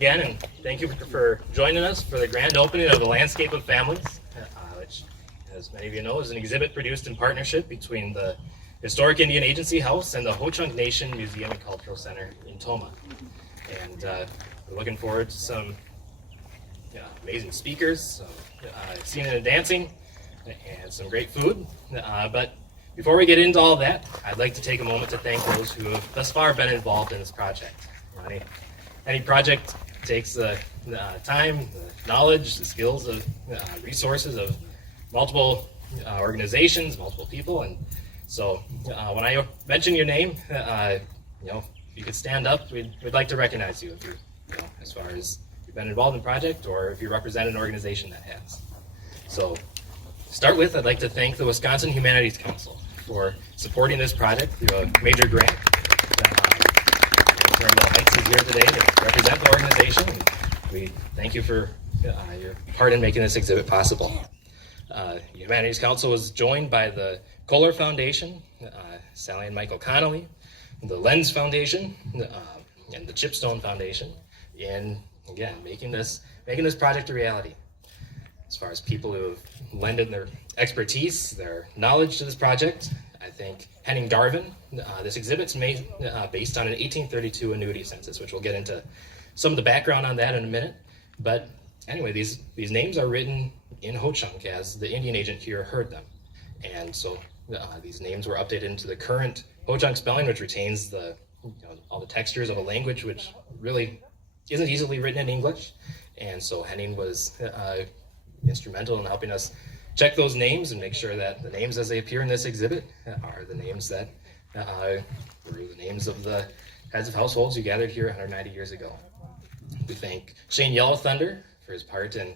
again, and thank you for joining us for the grand opening of the Landscape of Families, which, as many of you know, is an exhibit produced in partnership between the Historic Indian Agency House and the Hoocąk Nation Museum and Cultural Center in Tomah. And we're looking forward to some amazing speakers, some singing and dancing, and some great food. But before we get into all that, I'd like to take a moment to thank those who have thus far been involved in this project. Any project takes the time, the knowledge, the skills, of resources of multiple organizations, multiple people, and so when I mention your name, if you could stand up, we'd like to recognize you, if you as far as you've been involved in the project or if you represent an organization that has. So to start with, I'd like to thank the Wisconsin Humanities Council for supporting this project through a major grant. Colonel Heights is here today to represent the organization. And we thank you for your part in making this exhibit possible. The Humanities Council was joined by the Kohler Foundation, Sally and Michael Connolly, the Lens Foundation, and the Chipstone Foundation in, again, making this project a reality. As far as people who have lended their expertise, their knowledge to this project, I think Henning Darwin. This exhibit's made based on an 1832 Annuity Census, which we'll get into some of the background on that in a minute. But anyway, these names are written in Hoocąk as the Indian agent here heard them. And so these names were updated into the current Hoocąk spelling, which retains all the textures of a language which really isn't easily written in English. And so Henning was instrumental in helping us check those names and make sure that the names as they appear in this exhibit are the names that were the names of the heads of households who gathered here 190 years ago. We thank Shane Yellowthunder for his part in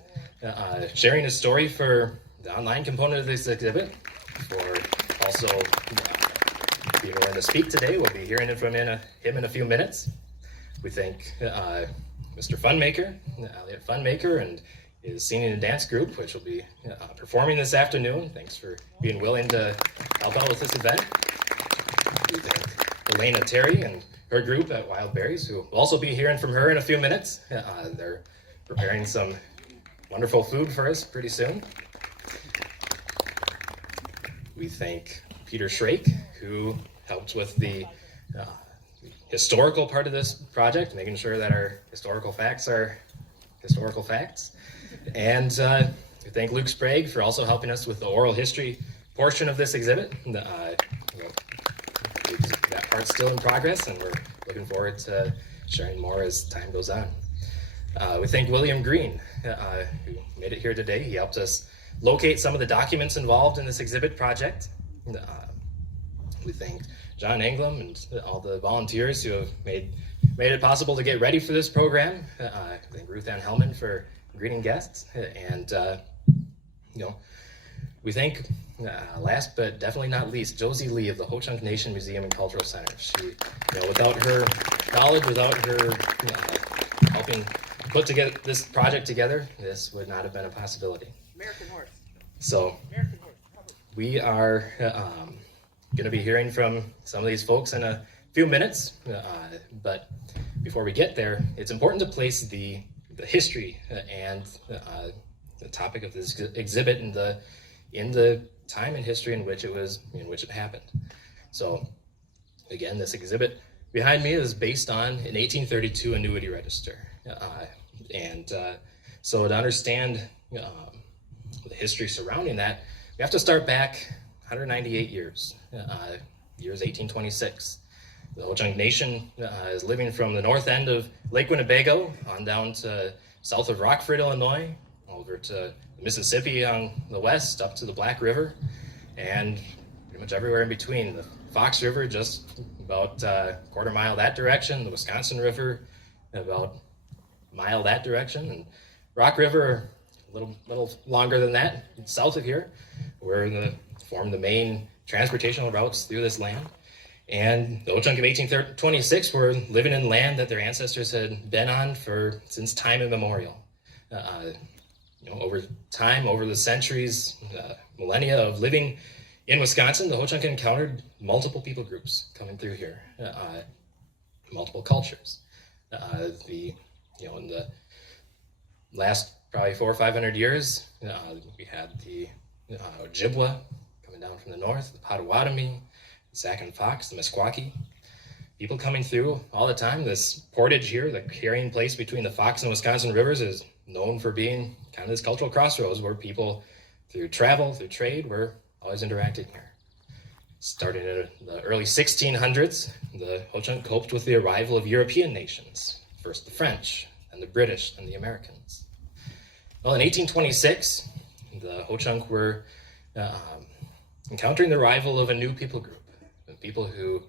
sharing his story for the online component of this exhibit, for also being willing to speak today. We'll be hearing from him in a few minutes. We thank Mr. Funmaker, Elliot Funmaker, and his singing and dance group, which will be performing this afternoon. Thanks for being willing to help out with this event. We thank Elena Terry and her group at Wild Berries, who will also be hearing from her in a few minutes. They're preparing some wonderful food for us pretty soon. We thank Peter Schrake, who helped with the historical part of this project, making sure that our historical facts are historical facts. And we thank Luke Sprague for also helping us with the oral history portion of this exhibit. That part's still in progress, and we're looking forward to sharing more as time goes on. We thank William Green, who made it here today. He helped us locate some of the documents involved in this exhibit project. We thank John Englam and all the volunteers who have made it possible to get ready for this program. I thank Ruth Ann Hellman for greeting guests, and we thank, last but definitely not least, Josie Lee of the Hoocąk Nation Museum and Cultural Center. She, without her knowledge, without her helping put together this project together, this would not have been a possibility. American horse. So we are going to be hearing from some of these folks in a few minutes, but before we get there, it's important to place the history and the topic of this exhibit in the time and history in which it happened. So again, this exhibit behind me is based on an 1832 annuity register, so to understand the history surrounding that, we have to start back 198 years, years 1826. The Hoocąk Nation is living from the north end of Lake Winnebago on down to south of Rockford, Illinois, over to the Mississippi on the west, up to the Black River, and pretty much everywhere in between. The Fox River just about a quarter mile that direction, the Wisconsin River about a mile that direction, and Rock River a little longer than that, south of here, where form the main transportational routes through this land. And the Hoocąk of 1826 were living in land that their ancestors had been on since time immemorial. Over time, over the centuries, millennia of living in Wisconsin, the Hoocąk encountered multiple people groups coming through here, multiple cultures. The In the last probably 400 or 500 years, we had the Ojibwa coming down from the north, the Potawatomi, the Sac and Fox, the Meskwaki. People coming through all the time. This portage here, the carrying place between the Fox and Wisconsin rivers, is known for being kind of this cultural crossroads where people, through travel, through trade, were always interacting here. Starting in the early 1600s, the Hoocąk coped with the arrival of European nations, first the French, then the British, and the Americans. Well, in 1826, the Hoocąk were encountering the arrival of a new people group, people who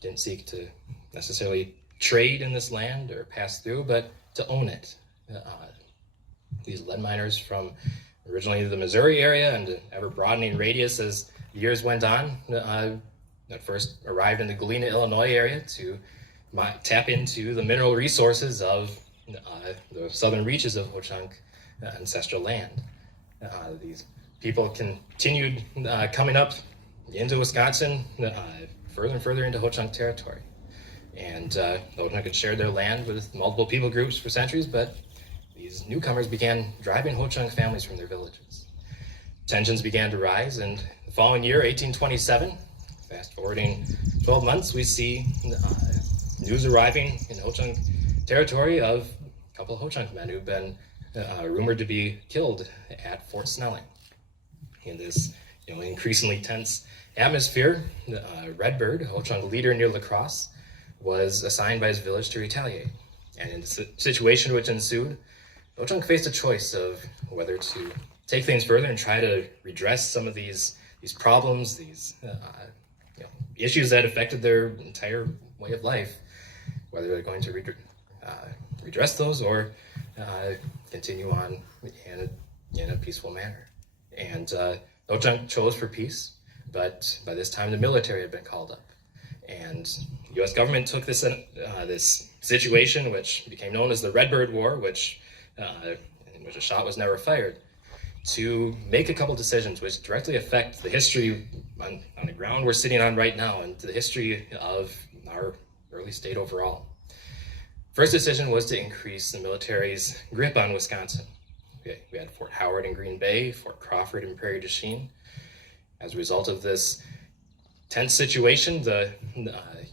didn't seek to necessarily trade in this land or pass through, but to own it. These lead miners from originally the Missouri area and an ever-broadening radius as years went on, at first arrived in the Galena, Illinois area to tap into the mineral resources of the southern reaches of Hoocąk ancestral land. These people continued coming up into Wisconsin, further and further into Hoocąk territory. And the Hoocąk had shared their land with multiple people groups for centuries, but these newcomers began driving Hoocąk families from their villages. Tensions began to rise, and the following year, 1827, fast forwarding 12 months, we see news arriving in Hoocąk territory of a couple of Hoocąk men who've been rumored to be killed at Fort Snelling. In this increasingly tense atmosphere, Redbird, a Hoocąk leader near La Crosse, was assigned by his village to retaliate. And in the situation which ensued, Hoocąk faced a choice of whether to take things further and try to redress some of these problems, these issues that affected their entire way of life, whether they're going to redress those or continue on in a peaceful manner. And Hoocąk chose for peace, but by this time the military had been called up. And the U.S. government took this situation, which became known as the Redbird War, in which a shot was never fired, to make a couple decisions which directly affect the history on the ground we're sitting on right now and the history of our early state overall. First decision was to increase the military's grip on Wisconsin. We had Fort Howard in Green Bay, Fort Crawford in Prairie du Chien. As a result of this tense situation, the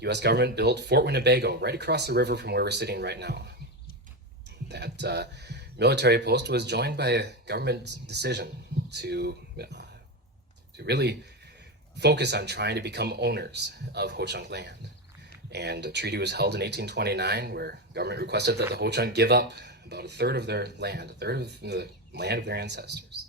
U.S. government built Fort Winnebago right across the river from where we're sitting right now. That military post was joined by a government decision to really focus on trying to become owners of Hoocąk land. And a treaty was held in 1829 where government requested that the Hoocąk give up about a third of their land, a third of the land of their ancestors.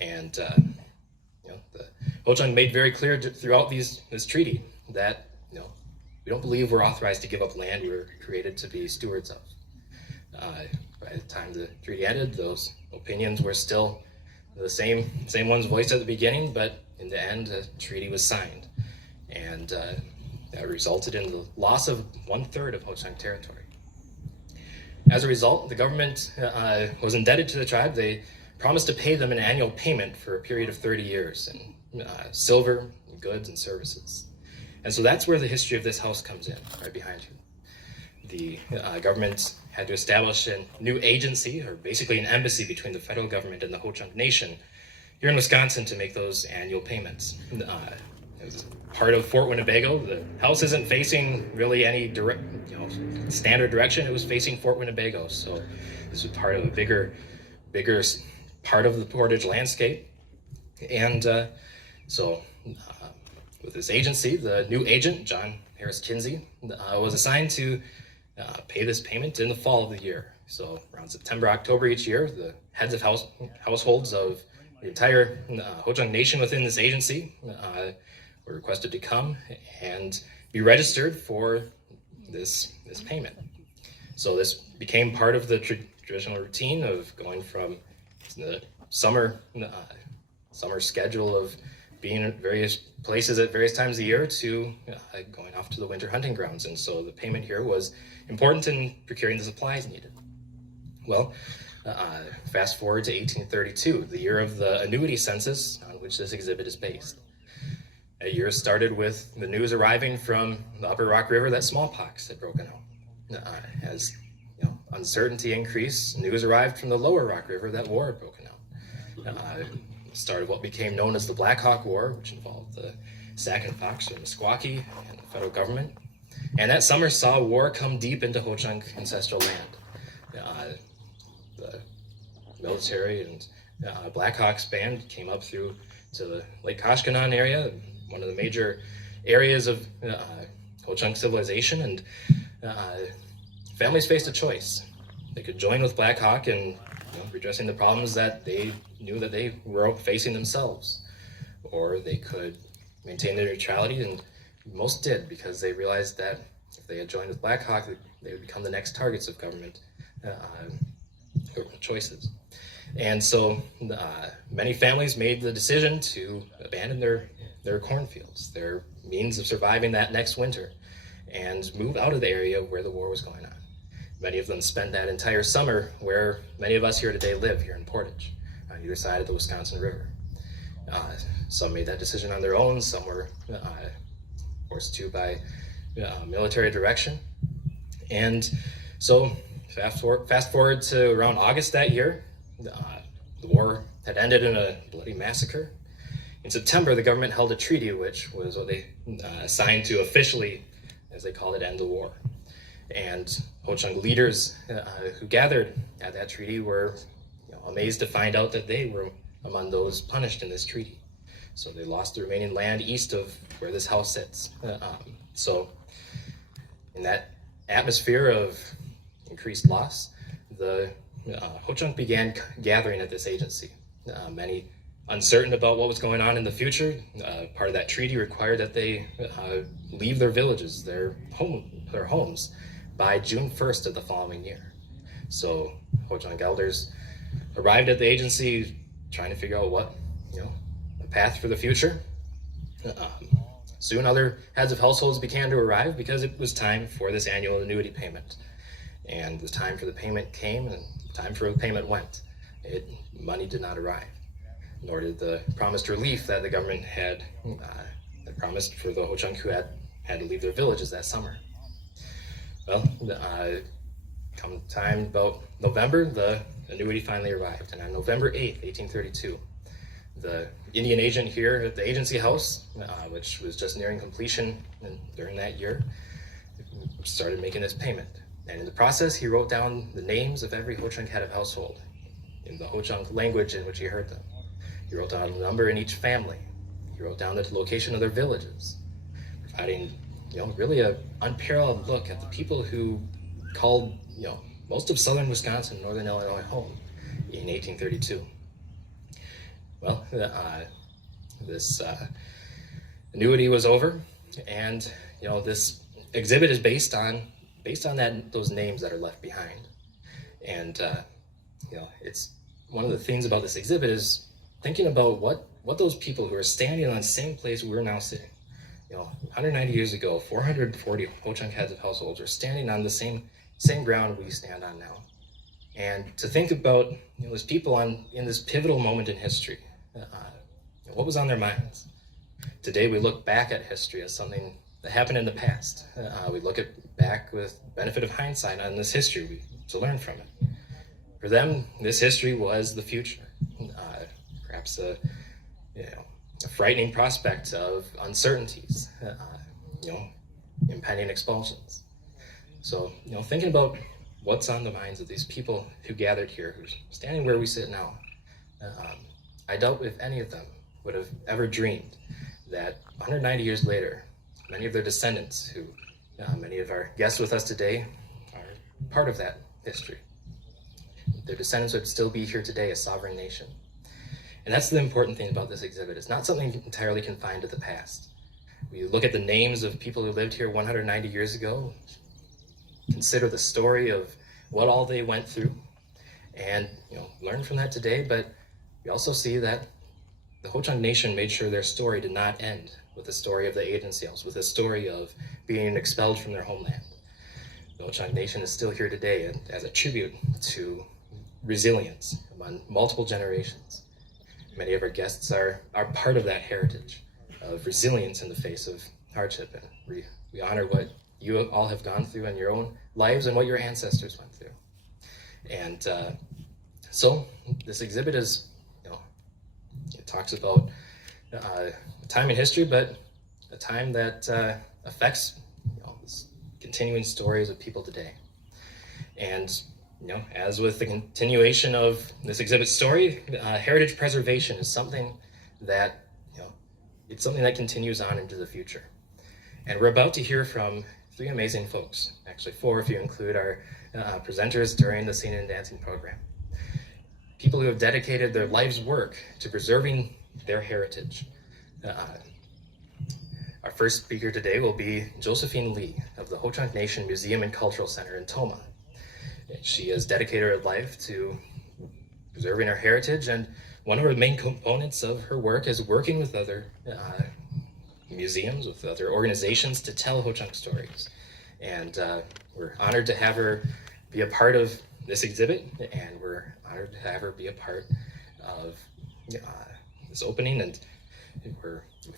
And the Hoocąk made very clear throughout this treaty that we don't believe we're authorized to give up land we were created to be stewards of. By the time the treaty ended, those opinions were still the same ones voiced at the beginning, but in the end, a treaty was signed. And that resulted in the loss of 1/3 of Hoocąk territory. As a result, the government was indebted to the tribe. They promised to pay them an annual payment for a period of 30 years in silver, goods, and services. And so that's where the history of this house comes in, right behind you. The government had to establish a new agency, or basically an embassy between the federal government and the Hoocąk Nation here in Wisconsin to make those annual payments. It was part of Fort Winnebago. The house isn't facing really any standard direction. It was facing Fort Winnebago. So this was part of a bigger part of the Portage landscape. And with this agency, the new agent, John Harris Kinsey, was assigned to pay this payment in the fall of the year. So around September, October each year, the heads of households of the entire Hoocąk Nation within this agency were requested to come and be registered for this payment. So this became part of the traditional routine of going from the summer schedule of being at various places at various times of the year to going off to the winter hunting grounds. And so the payment here was important in procuring the supplies needed. Well, fast forward to 1832, the year of the Annuity Census on which this exhibit is based. A year started with the news arriving from the Upper Rock River that smallpox had broken out. As uncertainty increased, news arrived from the lower Rock River that war had broken out. Started what became known as the Black Hawk War, which involved the Sac and Fox or Meskwaki and the federal government. And that summer saw war come deep into Hoocąk ancestral land. The military and Black Hawks band came up through to the Lake Koshkonong area, one of the major areas of Hoocąk civilization, and families faced a choice. They could join with Black Hawk in redressing the problems that they knew that they were facing themselves, or they could maintain their neutrality, and most did, because they realized that if they had joined with Black Hawk, they would become the next targets of government choices. And so many families made the decision to abandon their cornfields, their means of surviving that next winter, and move out of the area where the war was going on. Many of them spent that entire summer where many of us here today live, here in Portage, on either side of the Wisconsin River. Some made that decision on their own, some were forced to by military direction. And so fast forward to around August that year, the war had ended in a bloody massacre. In September, the government held a treaty, which was what they signed to officially, as they called it, end the war. And Hoocąk leaders who gathered at that treaty were amazed to find out that they were among those punished in this treaty. So they lost the remaining land east of where this house sits. So in that atmosphere of increased loss, the Hoocąk began gathering at this agency. Many uncertain about what was going on in the future. Part of that treaty required that they leave their villages, their homes, by June 1st of the following year. So Hoocąk elders arrived at the agency trying to figure out what, a path for the future. Soon other heads of households began to arrive because it was time for this annual annuity payment. And the time for the payment came and the time for the payment went. Money did not arrive, nor did the promised relief that the government had promised for the Hoocąk who had to leave their villages that summer. Well, come time about November, the annuity finally arrived. And on November 8th, 1832, the Indian agent here at the agency house, which was just nearing completion during that year, started making this payment. And in the process, he wrote down the names of every Hoocąk head of household in the Hoocąk language in which he heard them. He wrote down a number in each family. He wrote down the location of their villages, providing really an unparalleled look at the people who called most of southern Wisconsin and northern Illinois home in 1832. Well, this annuity was over, and this exhibit is based on those names that are left behind. And it's one of the things about this exhibit is thinking about what those people who are standing on the same place we're now sitting. 190 years ago, 440 Hoocąk heads of households were standing on the same ground we stand on now. And to think about those people in this pivotal moment in history, what was on their minds? Today we look back at history as something that happened in the past. We look back with benefit of hindsight on this history to learn from it. For them, this history was the future. Perhaps a frightening prospect of uncertainties, impending expulsions. So, thinking about what's on the minds of these people who gathered here, who's standing where we sit now, I doubt if any of them would have ever dreamed that 190 years later, many of their descendants, who many of our guests with us today are part of that history, their descendants would still be here today, a sovereign nation. And that's the important thing about this exhibit. It's not something entirely confined to the past. We look at the names of people who lived here 190 years ago, consider the story of what all they went through, and learn from that today. But we also see that the Hoocąk Nation made sure their story did not end with the story of the agency house, with the story of being expelled from their homeland. The Hoocąk Nation is still here today and as a tribute to resilience among multiple generations. Many of our guests are part of that heritage of resilience in the face of hardship. And we honor what you all have gone through in your own lives and what your ancestors went through. And so this exhibit is, it talks about a time in history, but a time that affects this continuing stories of people today. And as with the continuation of this exhibit story, heritage preservation is something that it's something that continues on into the future. And we're about to hear from three amazing folks, actually four if you include our presenters during the singing and dancing program. People who have dedicated their life's work to preserving their heritage. Our first speaker today will be Josephine Lee of the Hoocąk Nation Museum and Cultural Center in Tomah. She has dedicated her life to preserving her heritage, and one of her main components of her work is working with other museums, with other organizations to tell Hoocąk stories. And we're honored to have her be a part of this exhibit, and we're honored to have her be a part of this opening, and we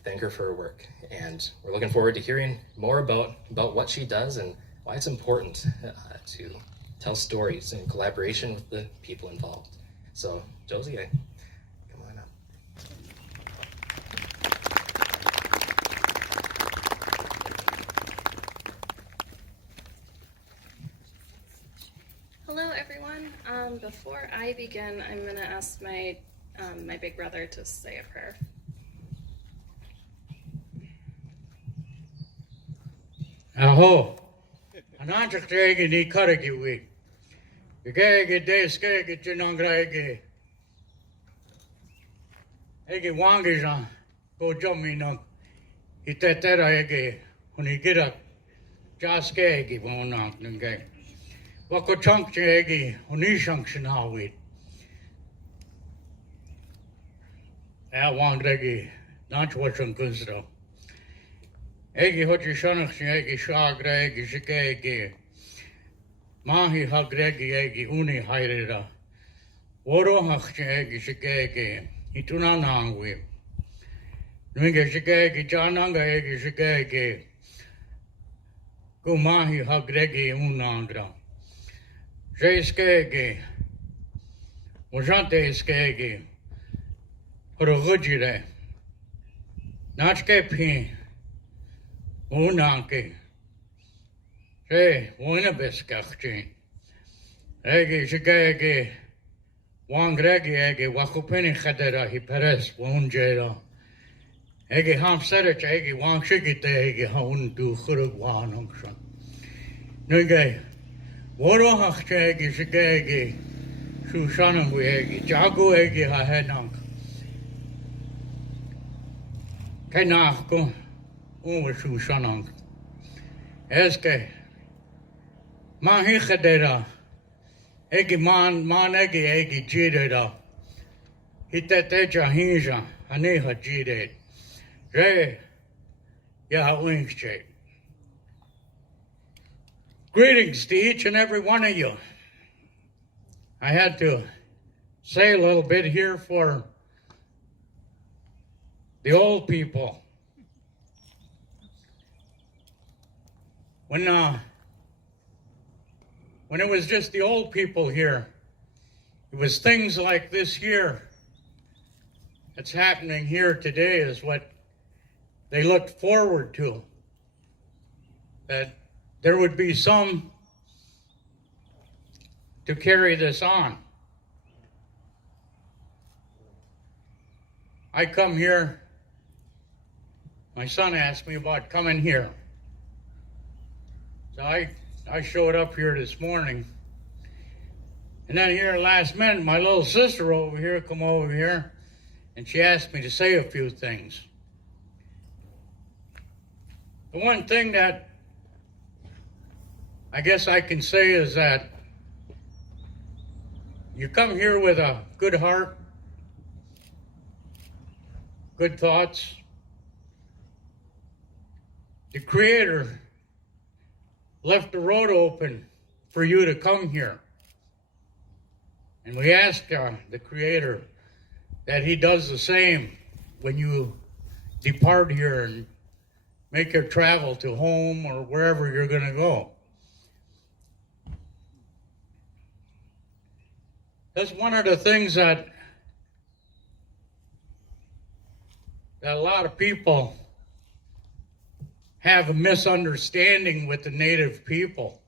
thank her for her work. And we're looking forward to hearing more about what she does and why it's important to tell stories in collaboration with the people involved. So, Josie, come on up. Hello, everyone. Before I begin, I'm going to ask my big brother to say a prayer. Aho, ananchak tregi ni karagi we. Gege de skege jinangrege. Ege wangijan go jomi nang. Itetera ege hunigira jaskege wonang nge. Wako chunk ege hunishank shinawi. Wangrege nanchwachang kunstro. Egi hochi shanach egi shagra egi shike egi mahi hagregi egi uni hairira woro hach egi shike egi ituna nangwi nunge shike egi jananga egi shike egi kumahi hagregi unangra jeiske egi wajante iske egi horogujire nachke phi Hoocąk, Fort Winnebago, Egi Shigegi, Wangregi Egi, Wakupeni Khadera, Hi Peres, Wonjera, Egi Hamserich Egi, Wangshigite Egi, Haundu Khurugwan Unction. Nuge, Worohach Egi Shigegi, Shushanam Egi, Jago Egi Hahenang. Kenachko. Shu shanang. Eske Mahi Khadera Egi man egi jidera. Hiteteja hinja Haneha jidet. Re Yahweh. Greetings to each and every one of you. I had to say a little bit here for the old people. When it was just the old people here, it was things like this here that's happening here today is what they looked forward to. That there would be some to carry this on. I come here, my son asked me about coming here. So I showed up here this morning. And then here last minute, my little sister over here come over here, and she asked me to say a few things. The one thing that I guess I can say is that you come here with a good heart, good thoughts. The Creator left the road open for you to come here. And we ask the Creator that He does the same when you depart here and make your travel to home or wherever you're going to go. That's one of the things that a lot of people have a misunderstanding with the native people.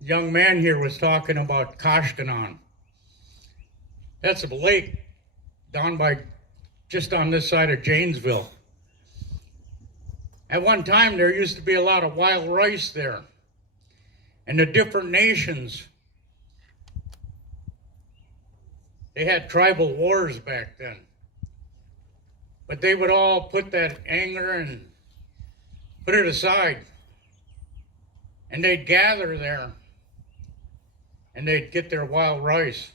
The young man here was talking about Koshkanon. That's a lake down by, just on this side of Janesville. At one time, there used to be a lot of wild rice there. And the different nations, they had tribal wars back then. But they would all put that anger and put it aside. And they'd gather there. And they'd get their wild rice.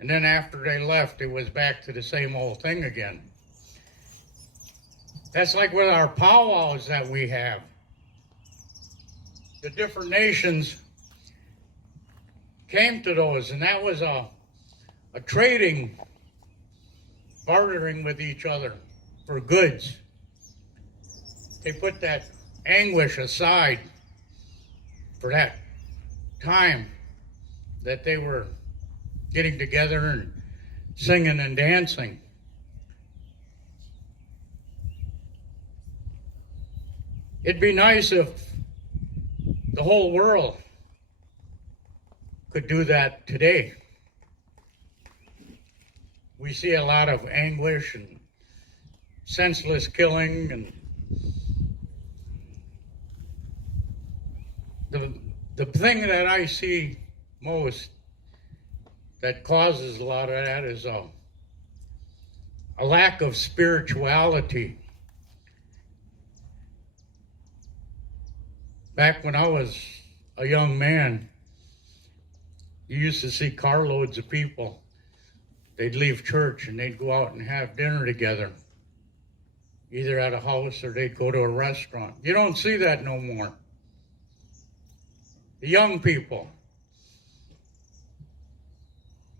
And then after they left, it was back to the same old thing again. That's like with our powwows that we have. The different nations came to those, and that was a trading, bartering with each other for goods. They put that anguish aside for that time that they were getting together and singing and dancing. It'd be nice if the whole world could do that today. We see a lot of anguish and senseless killing, and the thing that I see most that causes a lot of that is a lack of spirituality. Back when I was a young man, you used to see carloads of people. They'd leave church and they'd go out and have dinner together, either at a house or they'd go to a restaurant. You don't see that no more. The young people,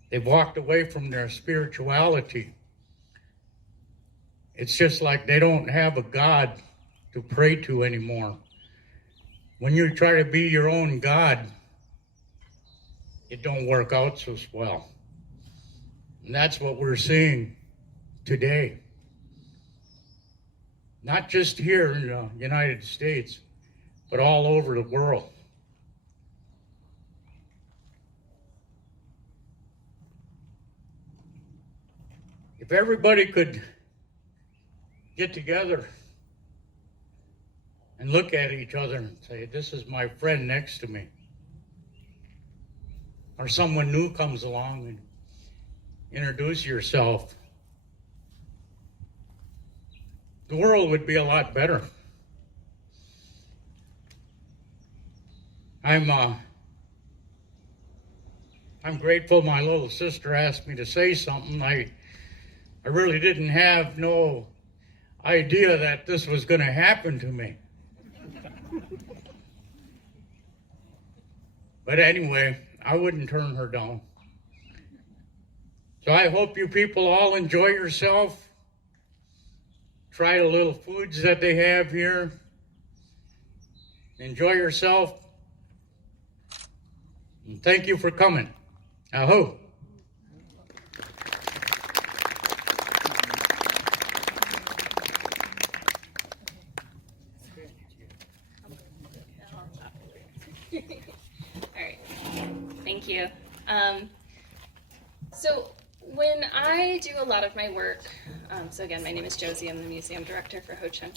they've walked away from their spirituality. It's just like they don't have a God to pray to anymore. When you try to be your own God, it don't work out so well. And that's what we're seeing today. Not just here in the United States, but all over the world. If everybody could get together and look at each other and say, this is my friend next to me. Or someone new comes along and introduce yourself. The world would be a lot better. I'm grateful my little sister asked me to say something. I really didn't have no idea that this was going to happen to me. But anyway, I wouldn't turn her down. So I hope you people all enjoy yourself. Try the little foods that they have here. Enjoy yourself. And thank you for coming. Aho. Thank you. So when I do a lot of my work, so again, my name is Josie, I'm the museum director for Hoocąk.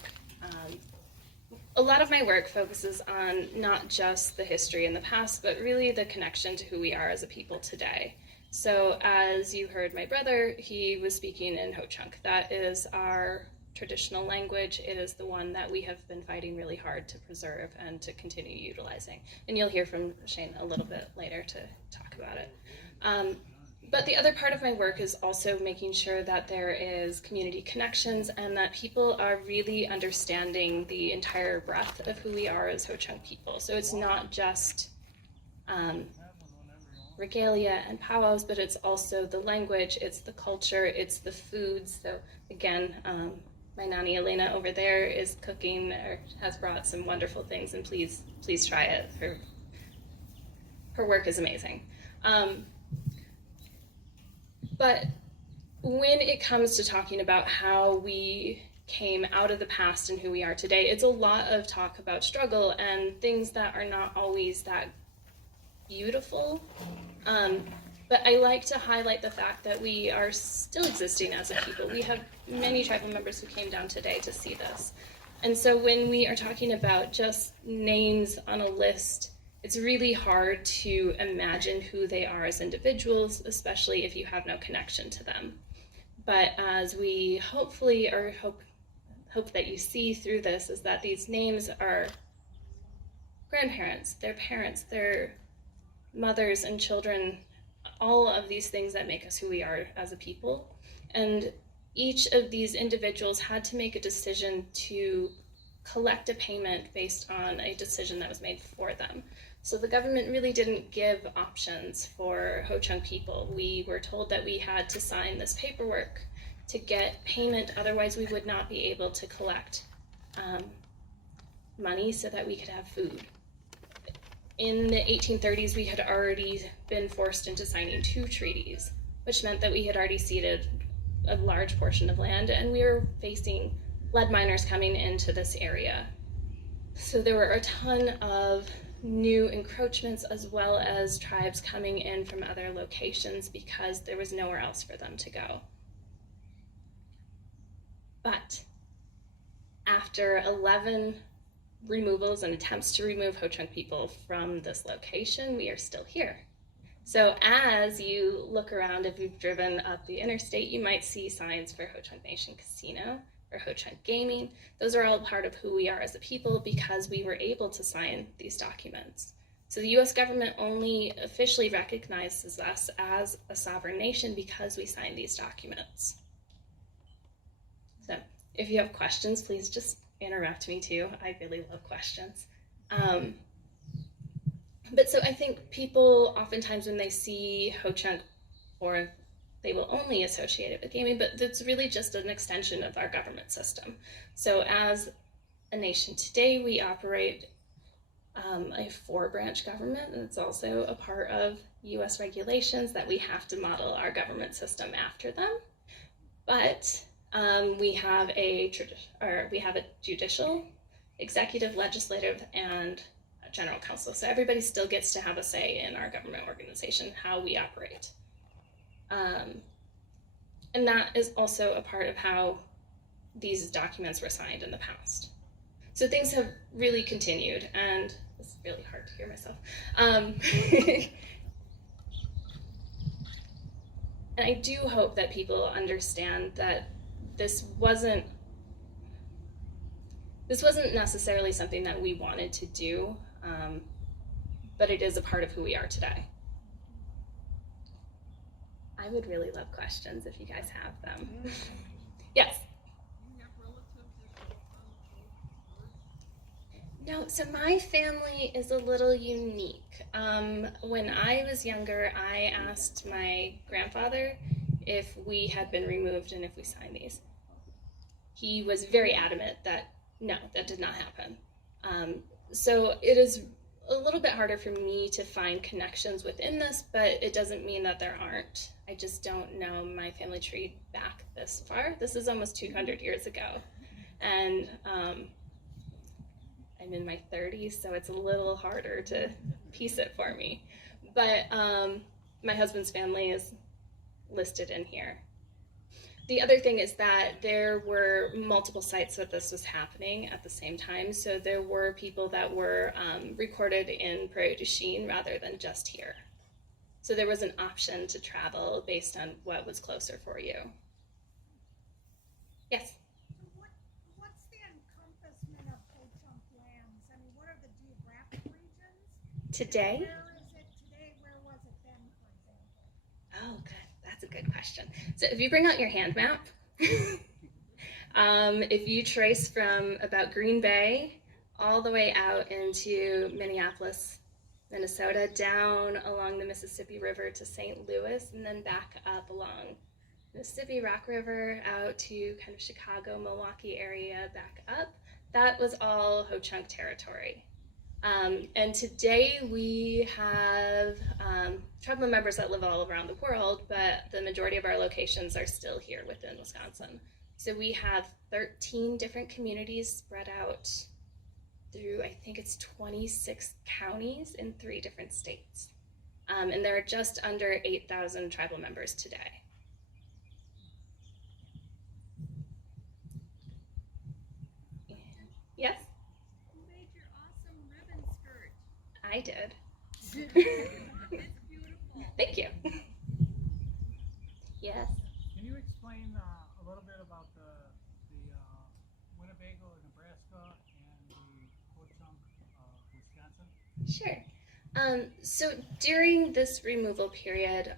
A lot of my work focuses on not just the history in the past, but really the connection to who we are as a people today. So as you heard my brother, he was speaking in Hoocąk. That is our traditional language. It is the one that we have been fighting really hard to preserve and to continue utilizing. And you'll hear from Shane a little bit later to talk about it. But the other part of my work is also making sure that there is community connections and that people are really understanding the entire breadth of who we are as Hoocąk people. So it's not just regalia and powwows, but it's also the language, it's the culture, it's the foods. So again, my nanny Elena over there is cooking or has brought some wonderful things, and please try it. her work is amazing. But when it comes to talking about how we came out of the past and who we are today, it's a lot of talk about struggle and things that are not always that beautiful. But I like to highlight the fact that we are still existing as a people. We have many tribal members who came down today to see this. And so when we are talking about just names on a list, it's really hard to imagine who they are as individuals, especially if you have no connection to them. But as we hopefully, or hope that you see through this, is that these names are grandparents, their parents, their mothers and children, all of these things that make us who we are as a people. And each of these individuals had to make a decision to collect a payment based on a decision that was made for them. So the government really didn't give options for Hoocąk people. We were told that we had to sign this paperwork to get payment, otherwise we would not be able to collect money so that we could have food. In the 1830s, we had already been forced into signing 2 treaties, which meant that we had already ceded a large portion of land, and we were facing lead miners coming into this area. So there were a ton of new encroachments, as well as tribes coming in from other locations because there was nowhere else for them to go. But after 11 removals and attempts to remove Hoocąk people from this location, we are still here. So as you look around, if you've driven up the interstate, you might see signs for Hoocąk Nation Casino or Hoocąk Gaming. Those are all part of who we are as a people because we were able to sign these documents. So the US government only officially recognizes us as a sovereign nation because we signed these documents. So if you have questions, please just interrupt me too. I really love questions. But so I think people oftentimes when they see Hoocąk, or they will only associate it with gaming, but it's really just an extension of our government system. So as a nation today, we operate a 4-branch government, and it's also a part of US regulations that we have to model our government system after them. But we have a judicial, executive, legislative, and general counsel. So everybody still gets to have a say in our government organization, how we operate. And that is also a part of how these documents were signed in the past. So things have really continued, and it's really hard to hear myself. And I do hope that people understand that this wasn't necessarily something that we wanted to do, but it is a part of who we are today. I would really love questions if you guys have them. Yes? No, so my family is a little unique. When I was younger, I asked my grandfather if we had been removed and if we signed these. He was very adamant that no, that did not happen. So it is a little bit harder for me to find connections within this, but it doesn't mean that there aren't. I just don't know my family tree back this far. This is almost 200 years ago. And I'm in my 30s, so it's a little harder to piece it for me. But my husband's family is listed in here. The other thing is that there were multiple sites that this was happening at the same time. So there were people that were recorded in Prairie du Chien rather than just here. So there was an option to travel based on what was closer for you. Yes? What's the encompassment of Hoocąk lands? I mean, what are the geographic regions? Today? Where is it today? Where was it then, for example? Oh, good. That's a good question. So if you bring out your hand map, if you trace from about Green Bay all the way out into Minneapolis, Minnesota, down along the Mississippi River to St. Louis, and then back up along Mississippi Rock River out to kind of Chicago, Milwaukee area, back up, that was all Hoocąk territory. And today we have tribal members that live all around the world, but the majority of our locations are still here within Wisconsin. So we have 13 different communities spread out through, I think it's 26 counties in 3 different states. And there are just under 8,000 tribal members today. Yes? Who made your awesome ribbon skirt? I did. It's beautiful. Thank you. Yes. Can you explain a little bit about the Winnebago, Nebraska, and the Hoocąk, Wisconsin? Sure. So during this removal period,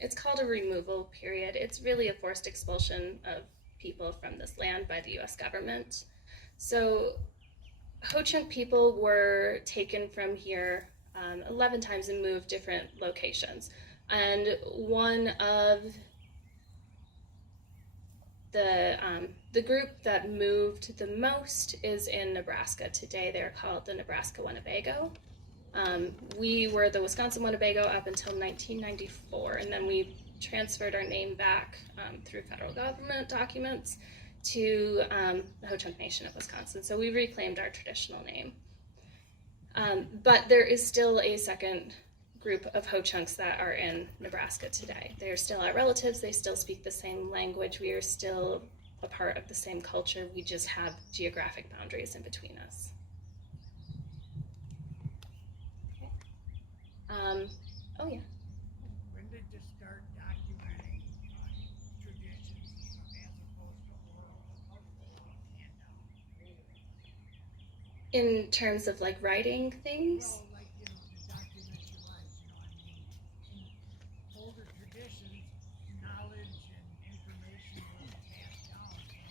it's called a removal period. It's really a forced expulsion of people from this land by the U.S. government. So Hoocąk people were taken from here 11 times and moved different locations. And one of the group that moved the most is in Nebraska today. They're called the Nebraska Winnebago. We were the Wisconsin Winnebago up until 1994, and then we transferred our name back through federal government documents to the Hoocąk Nation of Wisconsin. So we reclaimed our traditional name. But there is still a second group of Hoocąks that are in Nebraska today. They are still our relatives. They still speak the same language. We are still a part of the same culture. We just have geographic boundaries in between us. Okay. Oh yeah. When did you start documenting traditions as opposed to oral handouts? In terms of like writing things? Well, like, to document your lives, in older traditions, knowledge and information was passed down from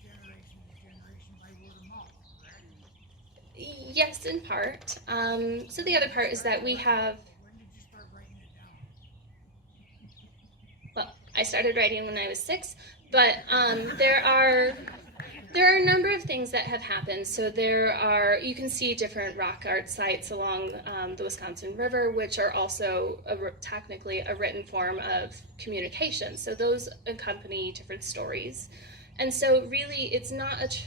generation to generation by word of mouth, correct? Yes, in part. So the other part is that we have, When did you start writing it down? well, I started writing when I was 6, but there are a number of things that have happened. So you can see different rock art sites along the Wisconsin River, which are also technically a written form of communication. So those accompany different stories. And so really it's not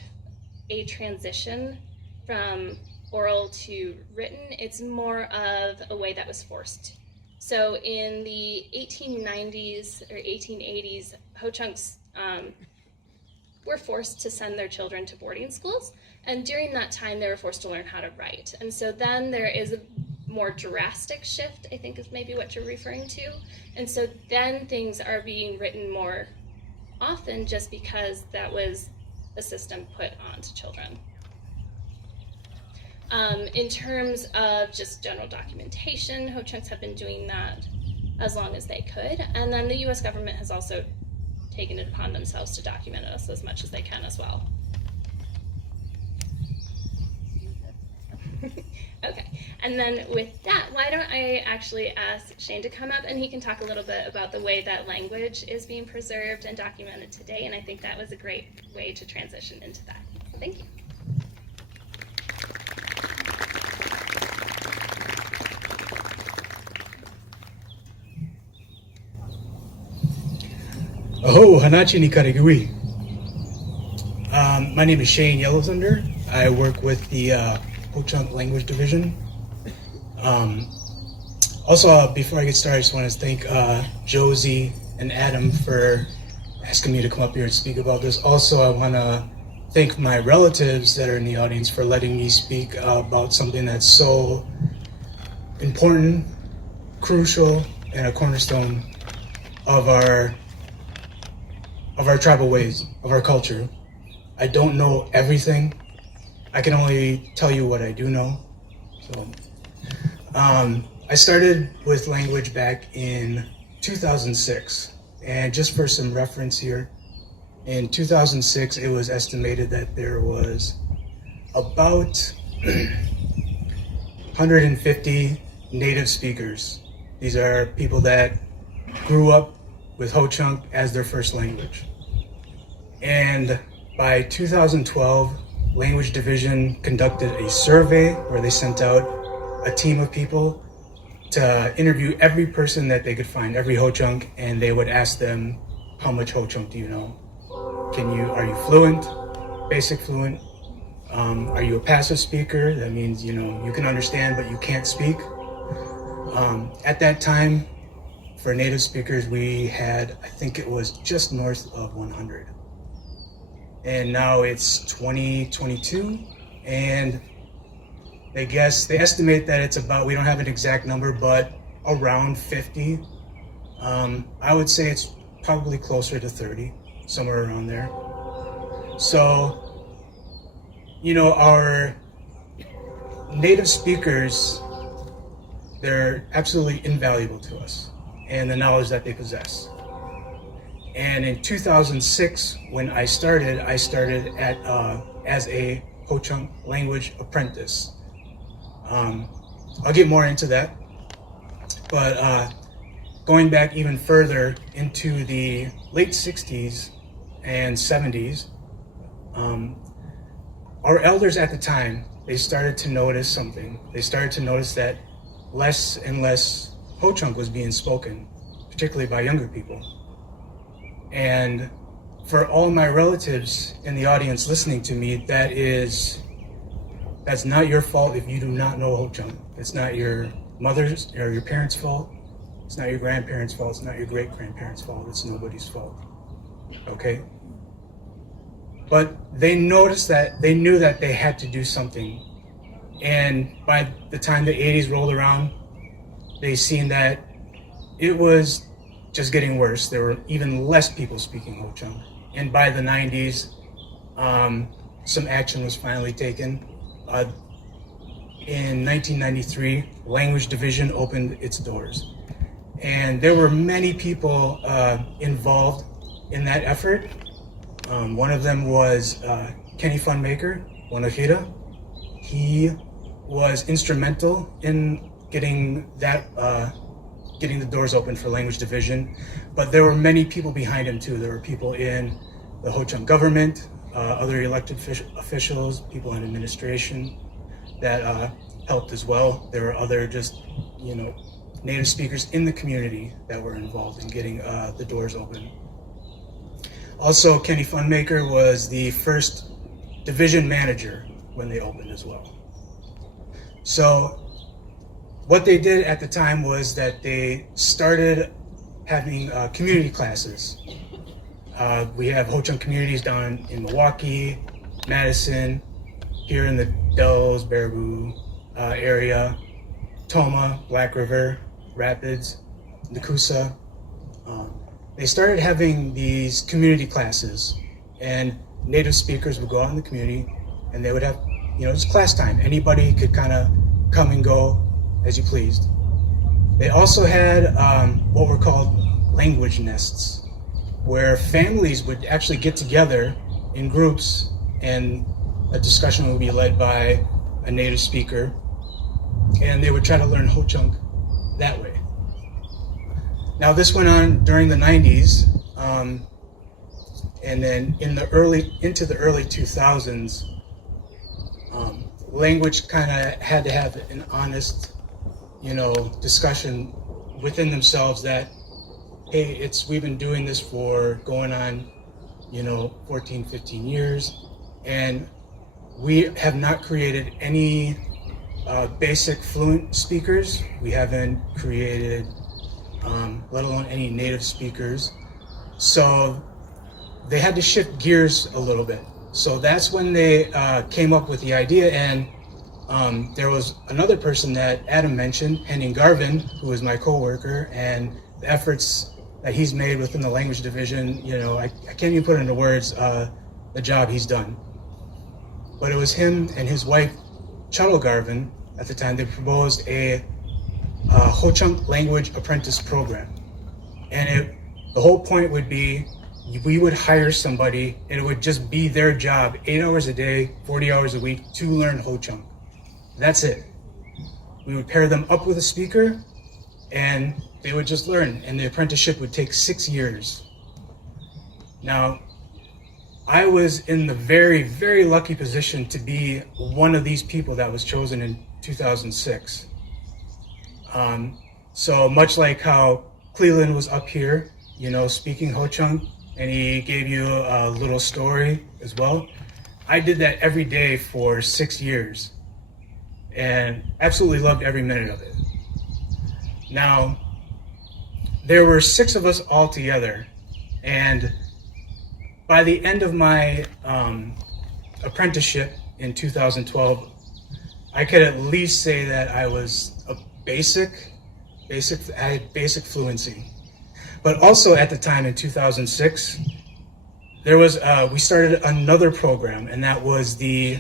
a transition from oral to written. It's more of a way that was forced. So in the 1890s or 1880s, Hoocąks were forced to send their children to boarding schools, and during that time they were forced to learn how to write. And so then there is a more drastic shift, I think is maybe what you're referring to. And so then things are being written more often just because that was a system put onto children. In terms of just general documentation, Hoocąks have been doing that as long as they could, and then the U.S. government has also taken it upon themselves to document us as much as they can as well. Okay, and then with that, why don't I actually ask Shane to come up and he can talk a little bit about the way that language is being preserved and documented today, and I think that was a great way to transition into that. Thank you. Aho, Hanachi ni Karigui. My name is Shane Yellowthunder. I work with the Hoocąk Language Division. Also, before I get started, I just want to thank Josie and Adam for asking me to come up here and speak about this. Also, I want to thank my relatives that are in the audience for letting me speak about something that's so important, crucial, and a cornerstone of our tribal ways, of our culture. I don't know everything. I can only tell you what I do know. So, I started with language back in 2006. And just for some reference here, in 2006, it was estimated that there was about 150 native speakers. These are people that grew up with Hoocąk as their first language. And by 2012, language division conducted a survey where they sent out a team of people to interview every person that they could find, every Hoocąk, and they would ask them, how much Hoocąk do you know? Are you fluent, basic fluent? Are you a passive speaker? That means, you can understand, but you can't speak. At that time, for native speakers, we had, I think it was just north of 100. And now it's 2022, and they estimate that it's about, we don't have an exact number, but around 50. I would say it's probably closer to 30, somewhere around there. So, our native speakers, they're absolutely invaluable to us and the knowledge that they possess. And in 2006, when I started as a Hoocąk language apprentice. I'll get more into that, but going back even further into the late 60s and 70s, our elders at the time, they started to notice something. They started to notice that less and less Hoocąk was being spoken, particularly by younger people. And for all my relatives in the audience listening to me, that's not your fault if you do not know Hoocąk. It's not your mother's or your parents' fault. It's not your grandparents' fault. It's not your great-grandparents' fault. It's nobody's fault. Okay? But they noticed that, they knew that they had to do something. And by the time the 80s rolled around, they seen that it was just getting worse. There were even less people speaking Hoocąk. And by the 90s, some action was finally taken. In 1993, Language Division opened its doors. And there were many people involved in that effort. One of them was Kenny Funmaker, Wanahira. He was instrumental in getting the doors open for Language Division. But there were many people behind him too. There were people in the Hoocąk government, other elected officials, people in administration that helped as well. There were other native speakers in the community that were involved in getting the doors open. Also, Kenny Funmaker was the first division manager when they opened as well. So what they did at the time was that they started having community classes. We have Hoocąk communities down in Milwaukee, Madison, here in the Dells, Baraboo area, Toma, Black River, Rapids, Nakusa. They started having these community classes, and native speakers would go out in the community and they would have, just class time. Anybody could kind of come and go as you pleased. They also had what were called language nests, where families would actually get together in groups and a discussion would be led by a native speaker, and they would try to learn Hoocąk that way. Now this went on during the 90s, and then into the early 2000s, language kind of had to have an honest, discussion within themselves that, hey, we've been doing this for going on, 14, 15 years, and we have not created any basic fluent speakers. We haven't created, let alone any native speakers. So they had to shift gears a little bit. So that's when they came up with the idea, and there was another person that Adam mentioned, Henning Garvin, who was my coworker, and the efforts that he's made within the language division, I can't even put into words the job he's done. But it was him and his wife, Chalo Garvin, at the time. They proposed a Hoocąk language apprentice program. And the whole point would be, we would hire somebody and it would just be their job, 8 hours a day, 40 hours a week, to learn Hoocąk. That's it. We would pair them up with a speaker and they would just learn, and the apprenticeship would take 6 years. Now, I was in the very, very lucky position to be one of these people that was chosen in 2006. So much like how Cleland was up here, you know, speaking Hoocąk, and he gave you a little story as well. I did that every day for 6 years and absolutely loved every minute of it. Now, there were 6 of us all together, and by the end of my apprenticeship in 2012, I could at least say that I was a I had basic fluency. But also at the time in 2006, there was we started another program, and that was the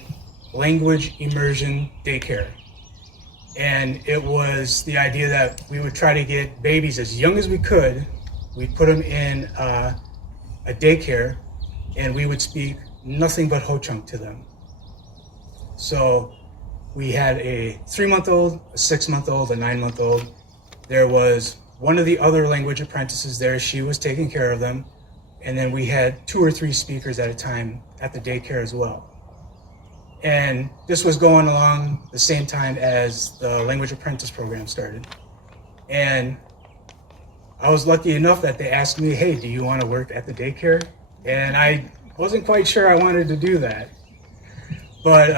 Language Immersion Daycare. And it was the idea that we would try to get babies as young as we could. We'd put them in a daycare, and we would speak nothing but Hoocąk to them. So we had a 3-month-old, a 6-month-old, a 9-month-old. There was one of the other language apprentices there. She was taking care of them. And then we had 2 or 3 speakers at a time at the daycare as well. And this was going along the same time as the language apprentice program started. And I was lucky enough that they asked me, hey, do you want to work at the daycare? And I wasn't quite sure I wanted to do that. But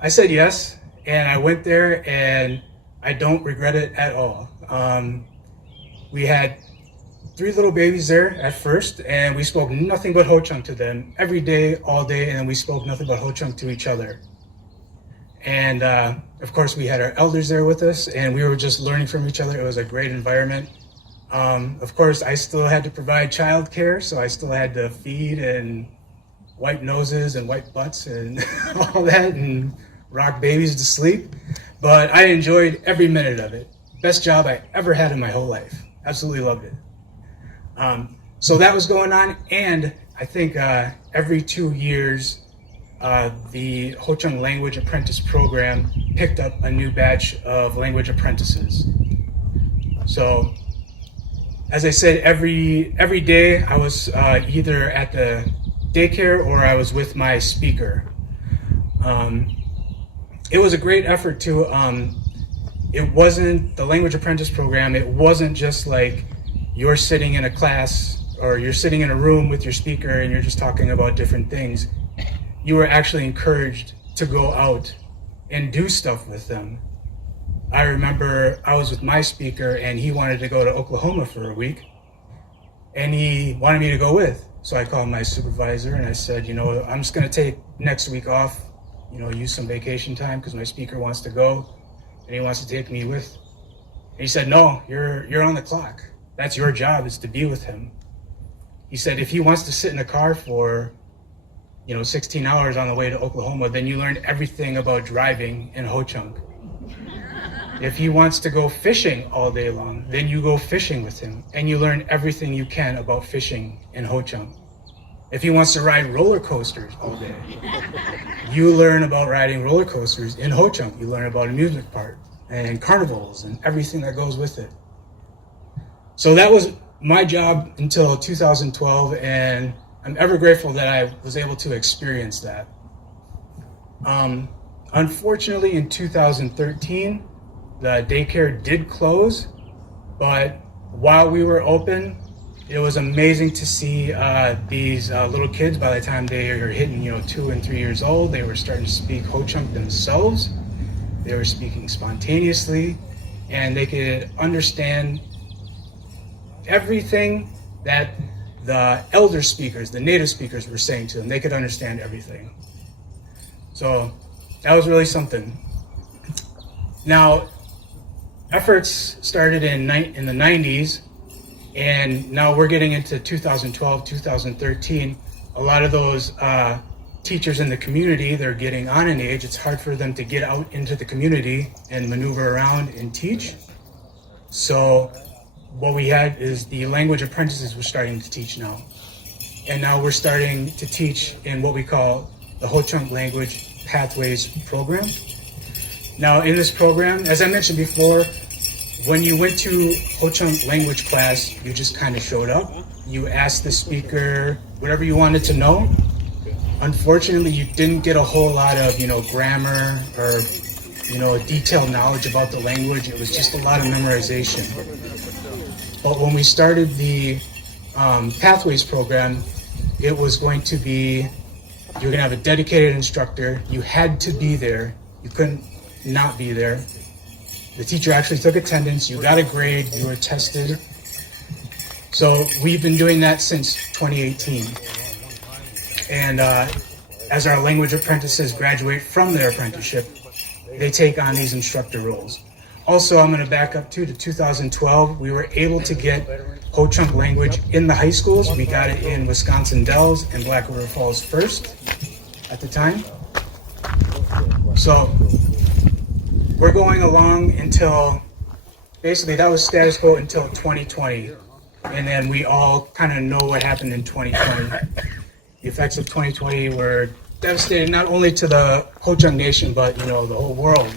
I said yes, and I went there, and I don't regret it at all. We had 3 little babies there at first, and we spoke nothing but Hoocąk to them every day, all day, and then we spoke nothing but Hoocąk to each other. And of course, we had our elders there with us, and we were just learning from each other. It was a great environment. Of course, I still had to provide childcare, so I still had to feed and wipe noses and wipe butts and all that, and rock babies to sleep. But I enjoyed every minute of it. Best job I ever had in my whole life. Absolutely loved it. So that was going on, and I think every 2 years, the Hoocąk Language Apprentice Program picked up a new batch of language apprentices. So, as I said, every day I was either at the daycare or I was with my speaker. It was a great effort too. It wasn't the language apprentice program. It wasn't just like you're sitting in a class or you're sitting in a room with your speaker and you're just talking about different things. You were actually encouraged to go out and do stuff with them. I remember I was with my speaker and he wanted to go to Oklahoma for a week and he wanted me to go with. So I called my supervisor and I said, you know, I'm just going to take next week off, you know, use some vacation time because my speaker wants to go and he wants to take me with. And he said, no, you're on the clock. That's your job, is to be with him. He said, if he wants to sit in a car for, 16 hours on the way to Oklahoma, then you learn everything about driving in Hoocąk. If he wants to go fishing all day long, then you go fishing with him and you learn everything you can about fishing in Hoocąk. If he wants to ride roller coasters all day, you learn about riding roller coasters in Hoocąk. You learn about amusement park and carnivals and everything that goes with it. So that was my job until 2012, and I'm ever grateful that I was able to experience that. Unfortunately, in 2013, the daycare did close, but while we were open, it was amazing to see these little kids. By the time they were hitting 2 and 3 years old, they were starting to speak Hoocąk themselves. They were speaking spontaneously, and they could understand everything that the elder speakers, the native speakers, were saying to them. They could understand everything. So that was really something. Now, efforts started in the 90s, and now we're getting into 2012, 2013. A lot of those teachers in the community, they're getting on in age. It's hard for them to get out into the community and maneuver around and teach. So what we had is the language apprentices were starting to teach now. And now we're starting to teach in what we call the Hoocąk Language Pathways Program. Now in this program, as I mentioned before, when you went to Hoocąk language class, you just kind of showed up. You asked the speaker whatever you wanted to know, unfortunately, you didn't get a whole lot of, grammar or, detailed knowledge about the language. It was just a lot of memorization. But when we started the Pathways program, it was going to be, you're going to have a dedicated instructor. You had to be there. You couldn't not be there. The teacher actually took attendance. You got a grade. You were tested. So we've been doing that since 2018. And as our language apprentices graduate from their apprenticeship, they take on these instructor roles. Also, I'm going to back up to 2012. We were able to get Hoocąk language in the high schools. We got it in Wisconsin Dells and Black River Falls first at the time. So we're going along until, basically that was status quo until 2020. And then we all kind of know what happened in 2020. The effects of 2020 were devastating, not only to the Hoocąk Nation, but the whole world.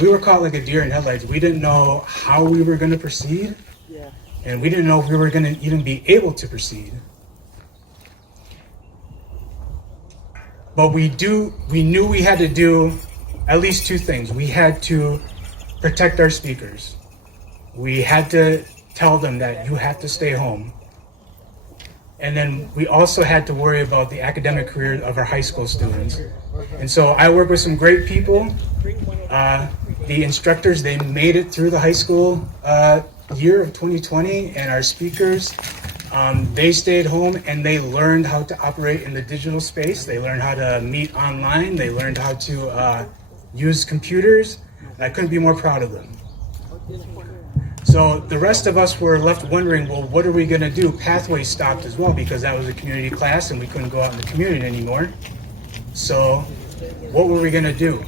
We were caught like a deer in headlights. We didn't know how we were going to proceed, and we didn't know if we were going to even be able to proceed. But we knew we had to do at least two things. We had to protect our speakers. We had to tell them that you have to stay home. And then we also had to worry about the academic career of our high school students. And so I work with some great people. The instructors, they made it through the high school year of 2020, and our speakers, they stayed home and they learned how to operate in the digital space. They learned how to meet online. They learned how to use computers. And I couldn't be more proud of them. So the rest of us were left wondering, well, what are we going to do? Pathways stopped as well because that was a community class and we couldn't go out in the community anymore. So what were we going to do?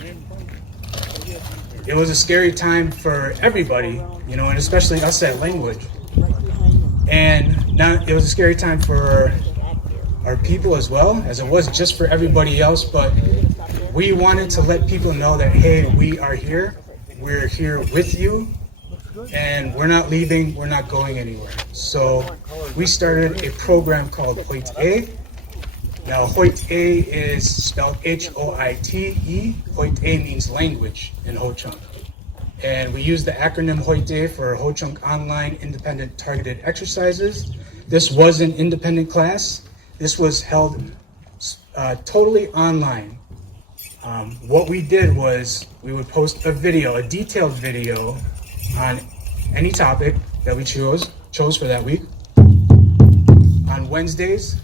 It was a scary time for everybody, and especially us at language. And now it was a scary time for our people as well, as it was just for everybody else. But we wanted to let people know that, hey, we are here. We're here with you. And we're not leaving, we're not going anywhere. So we started a program called Hoite. Now Hoite is spelled H-O-I-T-E. Hoite means language in Hoocąk. And we use the acronym Hoite for Hoocąk Online Independent Targeted Exercises. This was an independent class. This was held totally online. What we did was we would post a video, a detailed video on any topic that we chose for that week. On Wednesdays,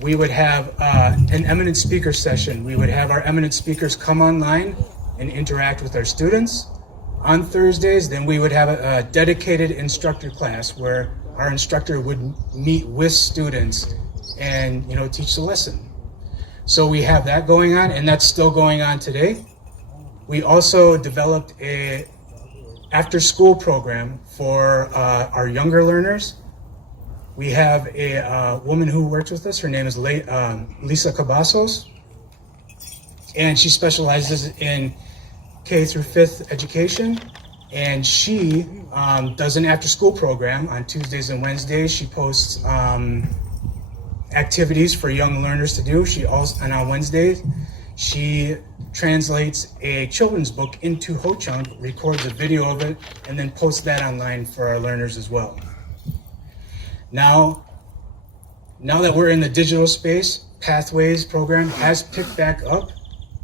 we would have an eminent speaker session. We would have our eminent speakers come online and interact with our students. On Thursdays, then we would have a dedicated instructor class where our instructor would meet with students and teach the lesson. So we have that going on, and that's still going on today. We also developed a after-school program for our younger learners. We have a woman who works with us. Her name is Lisa Cabazos, and she specializes in K through 5th education, and she does an after-school program on Tuesdays and Wednesdays. She posts activities for young learners to do. And on Wednesdays, she translates a children's book into Hoocąk, records a video of it, and then posts that online for our learners as well. Now that we're in the digital space, Pathways program has picked back up.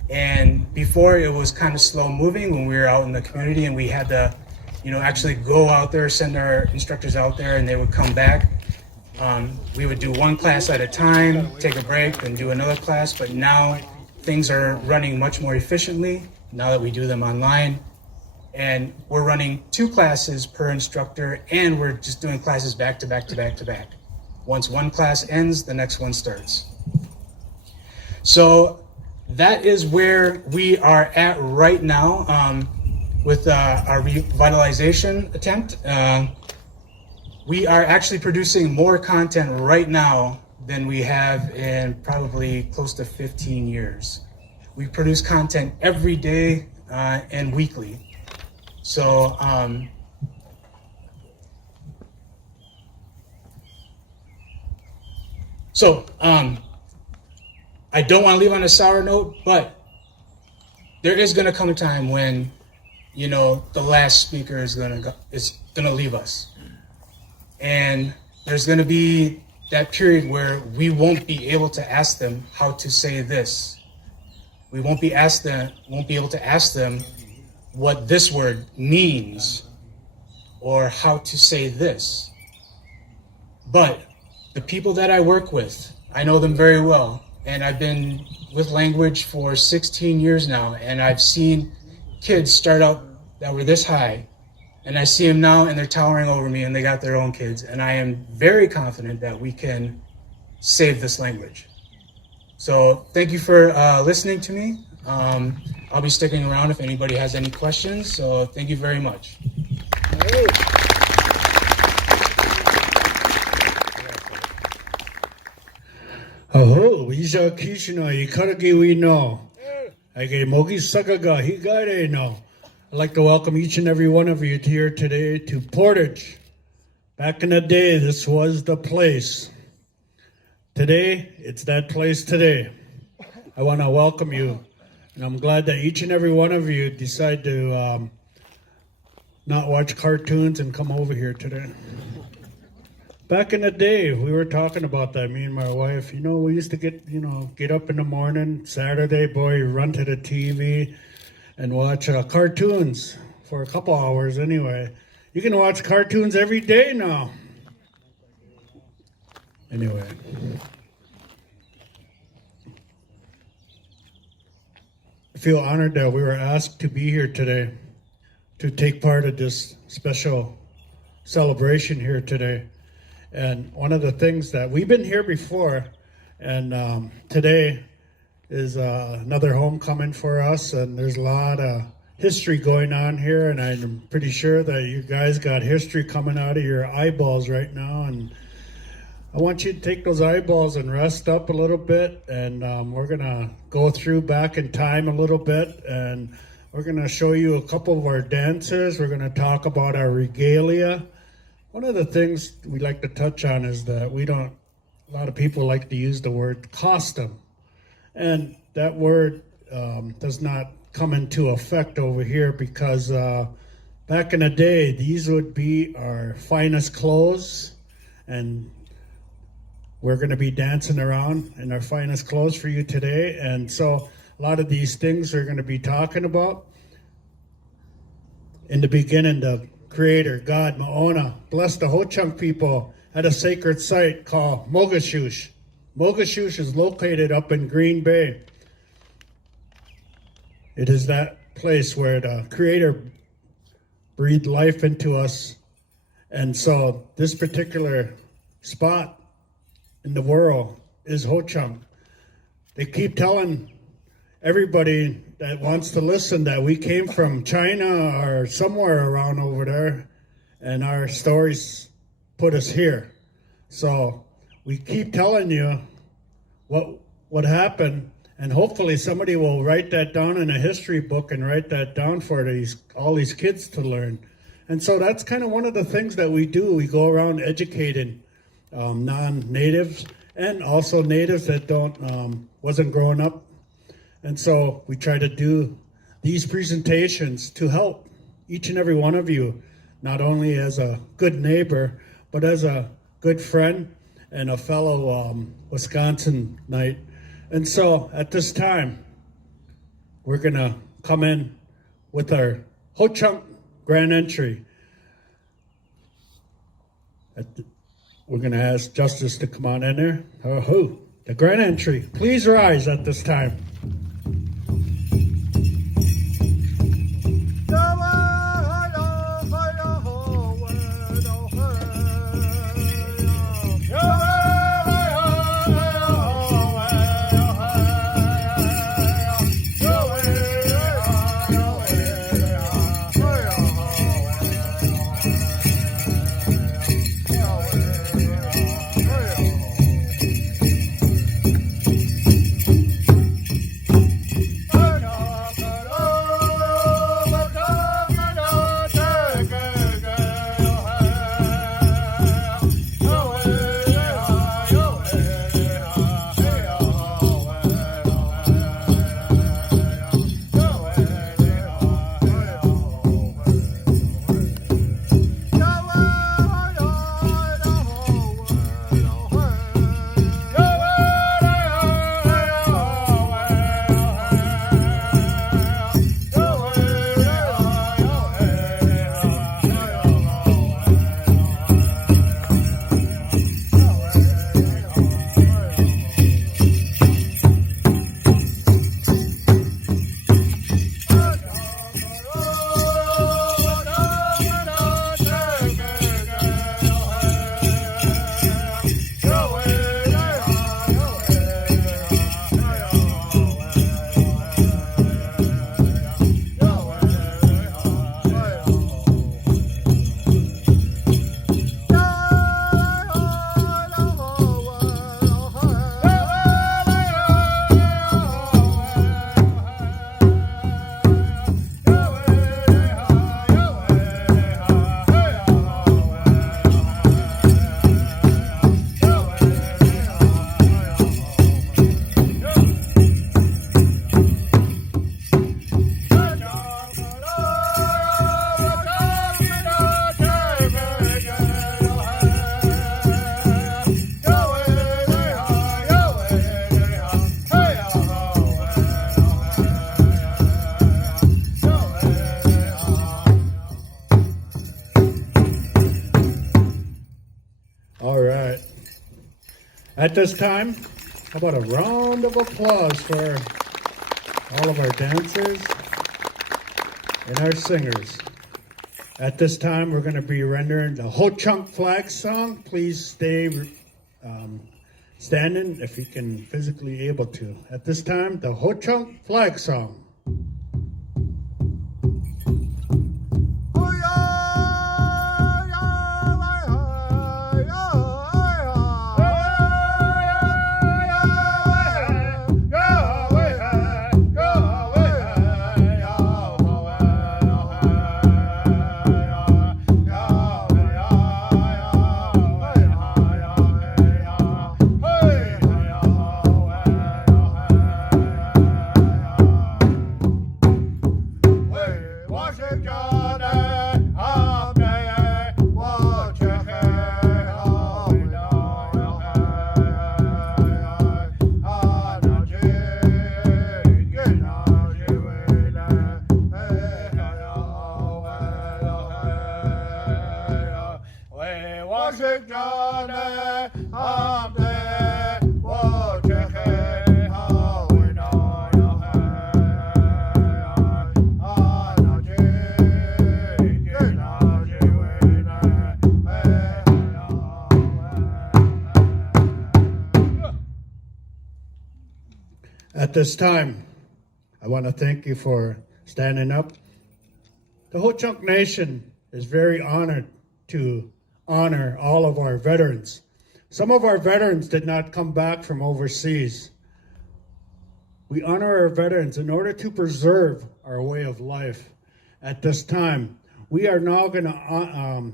And before it was kind of slow moving when we were out in the community and we had to, actually go out there, send our instructors out there, and they would come back. We would do one class at a time, take a break, then do another class. But now things are running much more efficiently now that we do them online. And we're running 2 classes per instructor, and we're just doing classes back to back to back to back. Once one class ends, the next one starts. So that is where we are at right now with our revitalization attempt. We are actually producing more content right now than we have in probably close to 15 years. We produce content every day and weekly. So I don't want to leave on a sour note, but there is going to come a time when, you know, the last speaker is going to leave us. And there's going to be that period where we won't be able to ask them how to say this. We won't be able to ask them what this word means or how to say this. But the people that I work with, I know them very well, and I've been with language for 16 years now, and I've seen kids start out that were this high, and I see them now and they're towering over me and they got their own kids, and I am very confident that we can save this language. So thank you for listening to me. I'll be sticking around if anybody has any questions, so thank you very much. Aho, Isa Kishina, Ikaragi we know. Age Mogi Sagaga, Higare no. I'd like to welcome each and every one of you here today to Portage. Back in the day, this was the place. Today, it's that place today. I want to welcome you, and I'm glad that each and every one of you decide to not watch cartoons and come over here today. Back in the day, we were talking about that, me and my wife. You know, we used to get up in the morning, Saturday, boy, run to the TV and watch cartoons for a couple hours anyway. You can watch cartoons every day now. Anyway. I feel honored that we were asked to be here today to take part of this special celebration here today. And one of the things that we've been here before, and today is another homecoming for us, and there's a lot of history going on here, and I'm pretty sure that you guys got history coming out of your eyeballs right now, and I want you to take those eyeballs and rest up a little bit, and we're gonna go through back in time a little bit, and we're gonna show you a couple of our dances. We're gonna talk about our regalia. One of the things we like to touch on is that a lot of people like to use the word costume. And that word does not come into effect over here because back in the day, these would be our finest clothes, and we're going to be dancing around in our finest clothes for you today. And so a lot of these things we're going to be talking about. In the beginning, the Creator, God, Maona, blessed the Hoocąk people at a sacred site called Mogashush. Mogashush is located up in Green Bay. It is that place where the Creator breathed life into us. And so this particular spot in the world is Hoocąk. They keep telling everybody that wants to listen that we came from China or somewhere around over there, and our stories put us here. So we keep telling you what happened, and hopefully somebody will write that down in a history book and write that down for all these kids to learn. And so that's kind of one of the things that we do. We go around educating non-natives and also natives that wasn't growing up. And so we try to do these presentations to help each and every one of you, not only as a good neighbor, but as a good friend and a fellow Wisconsinite. And so at this time, we're going to come in with our Hoocąk grand entry. We're going to ask Justice to come on in there. The grand entry. Please rise at this time. At this time, how about a round of applause for all of our dancers and our singers. At this time, we're going to be rendering the Hoocąk flag song. Please stay standing if you can physically able to. At this time, the Hoocąk flag song. At this time, I want to thank you for standing up. The Hoocąk Nation is very honored to honor all of our veterans. Some of our veterans did not come back from overseas. We honor our veterans in order to preserve our way of life. At this time, we are now going to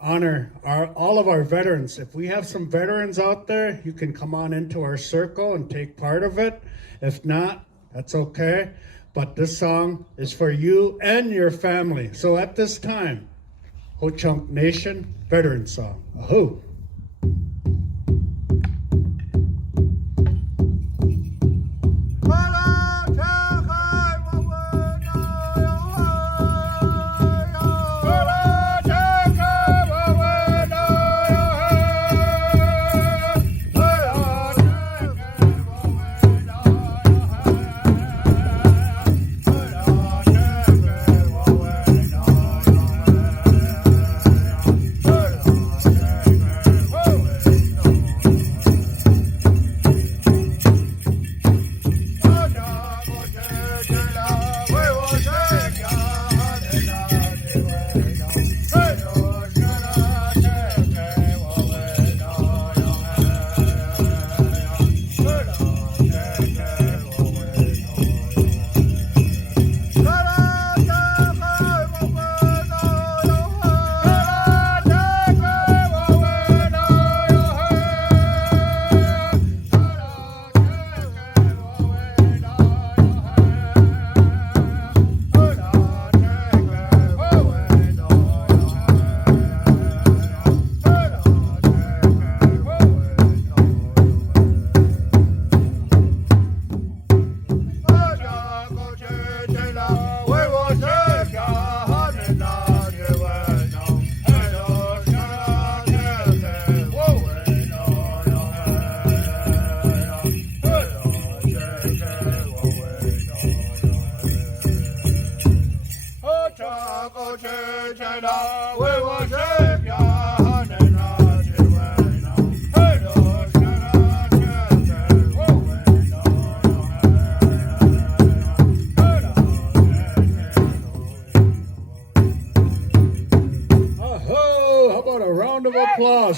honor all of our veterans. If we have some veterans out there, you can come on into our circle and take part of it. If not, that's okay. But this song is for you and your family. So at this time, Hoocąk Nation Veteran Song. Ahoo!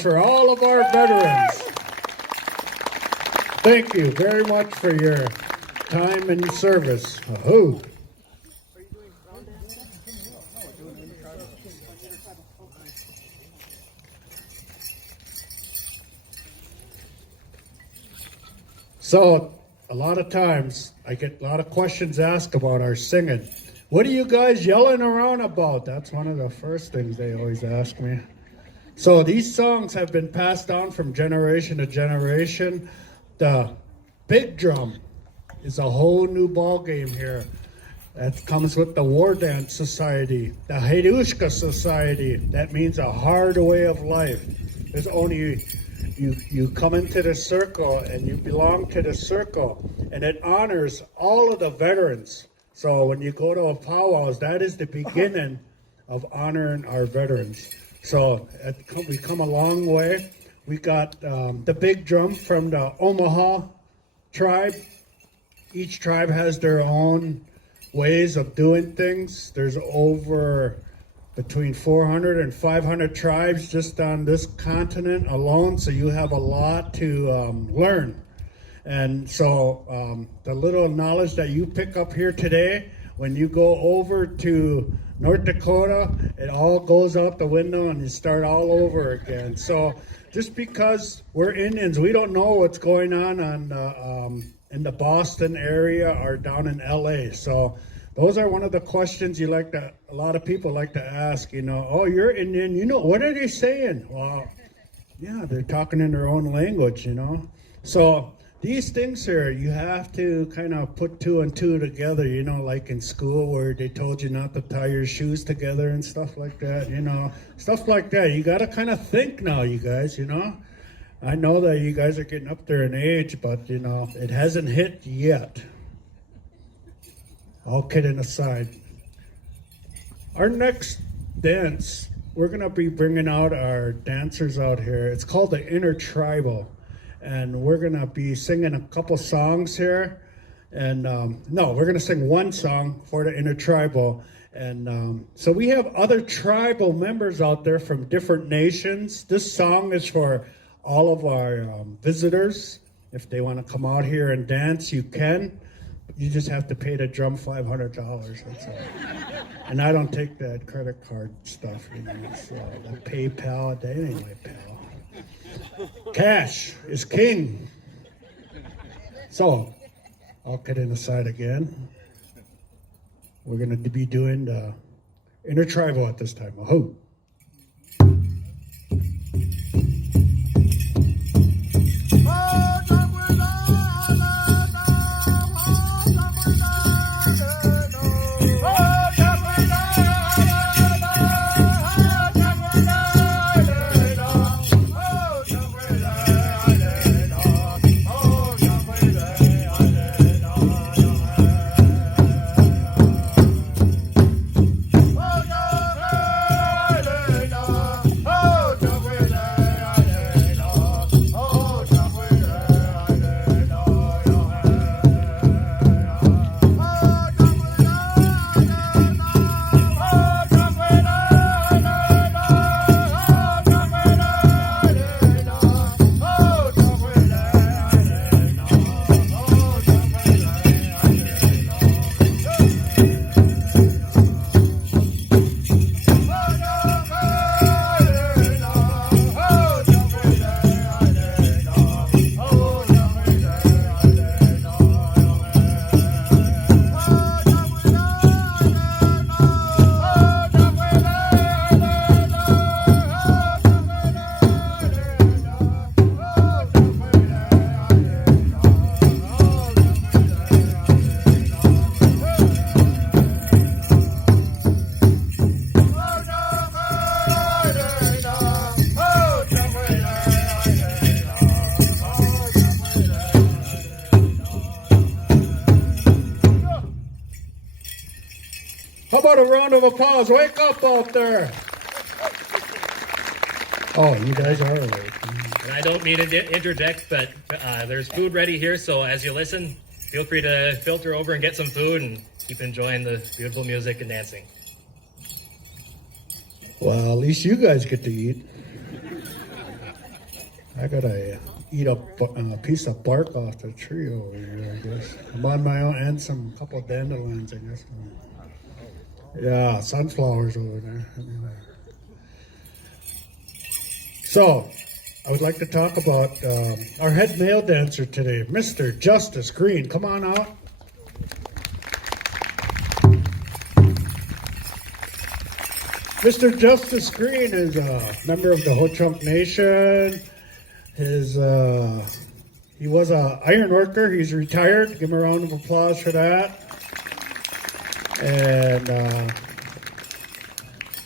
For all of our veterans. Thank you very much for your time and service. Ahoo. So, a lot of times I get a lot of questions asked about our singing. What are you guys yelling around about? That's one of the first things they always ask me. So these songs have been passed on from generation to generation. The big drum is a whole new ball game here. That comes with the War Dance Society, the Hoocąk Society. That means a hard way of life. There's only you come into the circle and you belong to the circle, and it honors all of the veterans. So when you go to a powwows, that is the beginning of honoring our veterans. So we come a long way. We got the big drum from the Omaha tribe. Each tribe has their own ways of doing things. There's over between 400 and 500 tribes just on this continent alone, so you have a lot to learn. And so the little knowledge that you pick up here today, when you go over to North Dakota, it all goes out the window and you start all over again. So just because we're Indians, we don't know what's going on in the Boston area or down in LA. So those are one of the questions a lot of people like to ask, oh, you're Indian, what are they saying? Well, yeah, they're talking in their own language, So these things here, you have to kind of put two and two together, like in school where they told you not to tie your shoes together and stuff like that, stuff like that. You got to kind of think now, you guys, I know that you guys are getting up there in age, but, it hasn't hit yet. All kidding aside. Our next dance, we're going to be bringing out our dancers out here. It's called the Intertribal. And we're going to be singing a couple songs here. And no, we're going to sing one song for the Intertribal. And so we have other tribal members out there from different nations. This song is for all of our visitors. If they want to come out here and dance, you can. You just have to pay the drum $500. That's all. And I don't take that credit card stuff. So the PayPal, that ain't my pal. Cash is king. So, I'll get in aside again. We're going to be doing the Intertribal at this time. Wahoo! How about a round of applause? Wake up out there. Oh, you guys are awake. And I don't mean to interject, but there's food ready here, so as you listen, feel free to filter over and get some food and keep enjoying the beautiful music and dancing. Well, at least you guys get to eat. I gotta eat a piece of bark off the tree over here, I guess. I'm on my own, and some couple dandelions, I guess. Yeah, sunflowers over there. So, I would like to talk about our head male dancer today, Mr. Justice Green. Come on out. Mr. Justice Green is a member of the Hoocąk Nation. He was an iron worker. He's retired. Give him a round of applause for that. And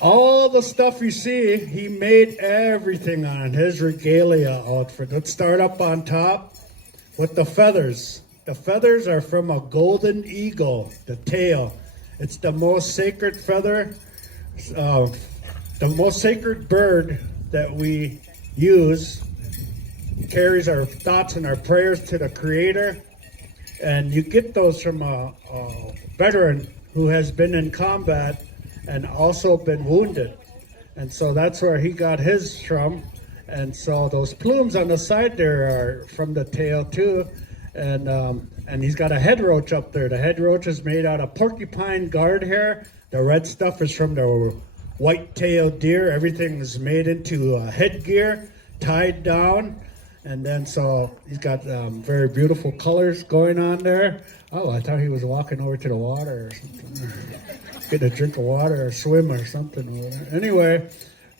All the stuff you see, he made everything on his regalia outfit. Let's start up on top with the feathers. The feathers are from a golden eagle, the tail. It's the most sacred feather, the most sacred bird that we use. Carries our thoughts and our prayers to the Creator. And you get those from a veteran who has been in combat and also been wounded. And so that's where he got his from. And so those plumes on the side there are from the tail too. And he's got a head roach up there. The head roach is made out of porcupine guard hair. The red stuff is from the white-tailed deer. Everything is made into headgear, tied down. And then so he's got very beautiful colors going on there. Oh, I thought he was walking over to the water or something. Getting a drink of water or swim or something over there. Anyway,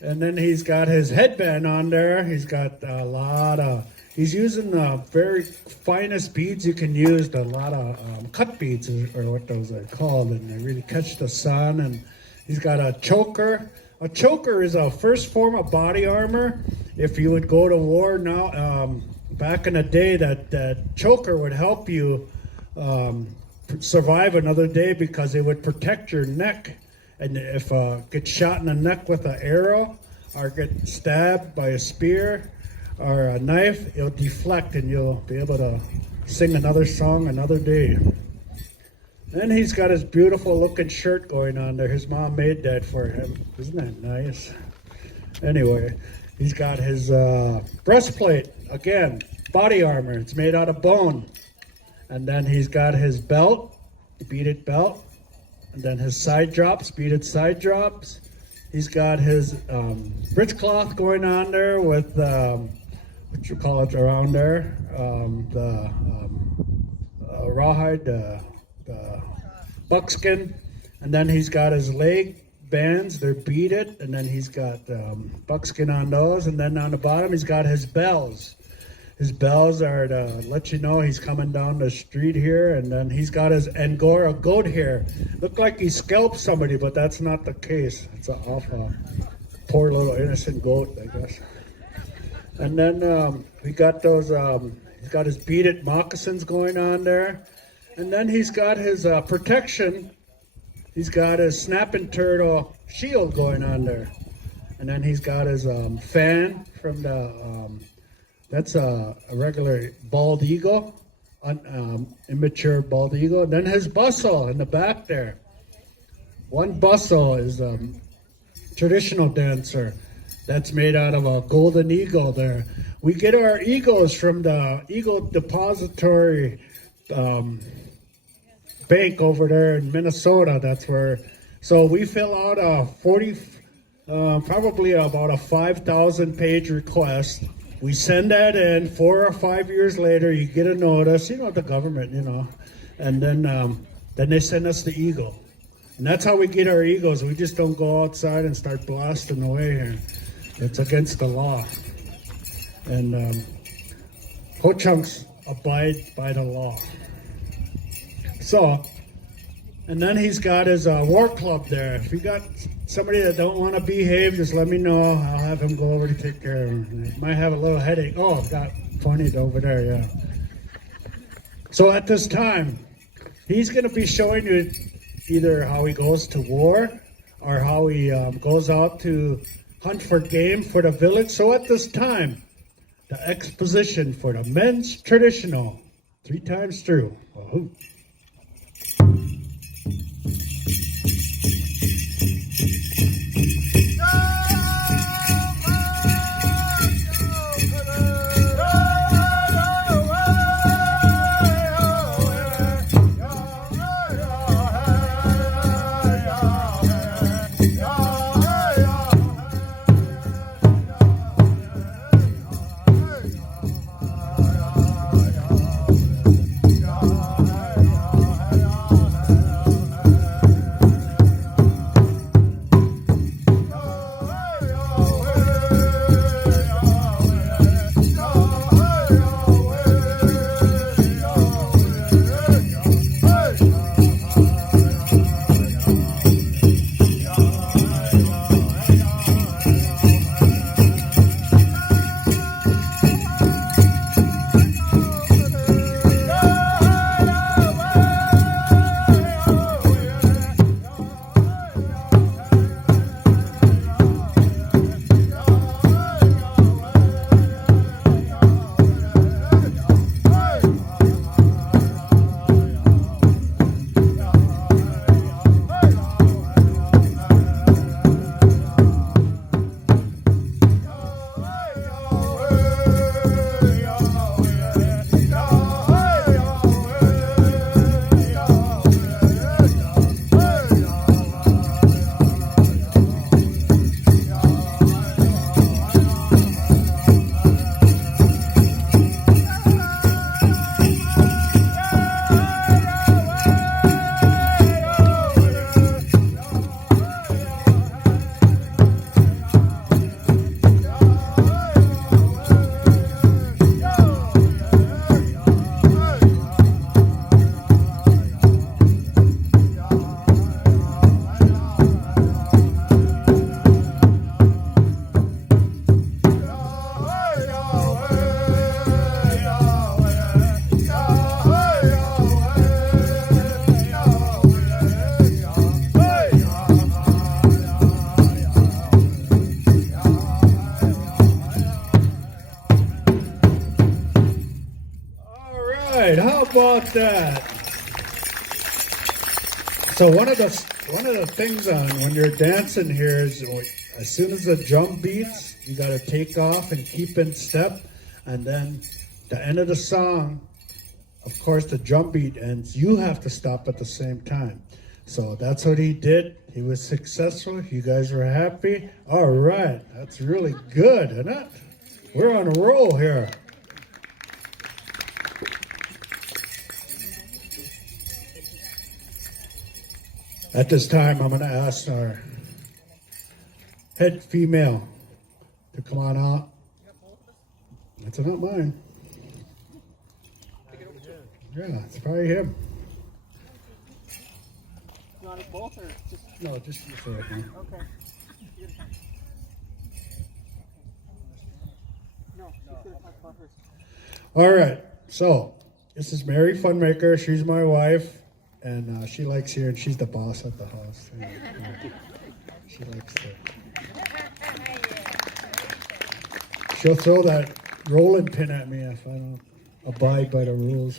and then he's got his headband on there. He's got a lot of, he's using the very finest beads you can use, a lot of cut beads or what those are called, and they really catch the sun. And he's got a choker. A choker is a first form of body armor. If you would go to war now, back in the day, that choker would help you survive another day because it would protect your neck. And if get shot in the neck with an arrow or get stabbed by a spear or a knife, it'll deflect and you'll be able to sing another song another day. Then he's got his beautiful looking shirt going on there. His mom made that for him. Isn't that nice? Anyway, he's got his breastplate, again, body armor. It's made out of bone. And then he's got his belt, beaded belt. And then his side drops, beaded side drops. He's got his breechcloth going on there with, what you call it around there, the rawhide, the buckskin. And then he's got his leg bands, they're beaded. And then he's got buckskin on those. And then on the bottom, he's got his bells. His bells are to let you know he's coming down the street here. And then he's got his Angora goat hair. Looked like he scalped somebody, but that's not the case. It's an awful, poor little innocent goat, I guess. And then we got those, he's got his beaded moccasins going on there. And then he's got his protection. He's got his snapping turtle shield going on there. And then he's got his fan from the, that's a regular bald eagle, immature bald eagle. And then his bustle in the back there. One bustle is a traditional dancer that's made out of a golden eagle there. We get our eagles from the Eagle Depository bank over there in Minnesota. That's where, so we fill out a probably about a 5,000 page request. We send that in. 4 or 5 years later, you get a notice, the government, and then they send us the eagle. And that's how we get our eagles. We just don't go outside and start blasting away here. It's against the law. And Hoocąks abide by the law. So, and then he's got his war club there. If you got somebody that don't want to behave, just let me know. I'll have him go over to take care of him. He might have a little headache. Oh, I've got pointed over there, yeah. So at this time, he's going to be showing you either how he goes to war or how he goes out to hunt for game for the village. So at this time, the exposition for the men's traditional, 3 times through. Oh. like that. So one of the things on when you're dancing here is as soon as the drum beats, you got to take off and keep in step, and then the end of the song, of course, the drum beat ends. You have to stop at the same time. So that's what he did. He was successful. You guys were happy. All right, that's really good, isn't it? We're on a roll here. At this time, I'm going to ask our head female to come on out. That's not mine. Yeah, it's probably him. You want us both or just? No, just you for it, man. Okay. No, she's gonna talk about hers. All right, so this is Mary Funmaker. She's my wife, and she likes here, and she's the boss at the house. She likes it. She'll throw that rolling pin at me if I don't abide by the rules.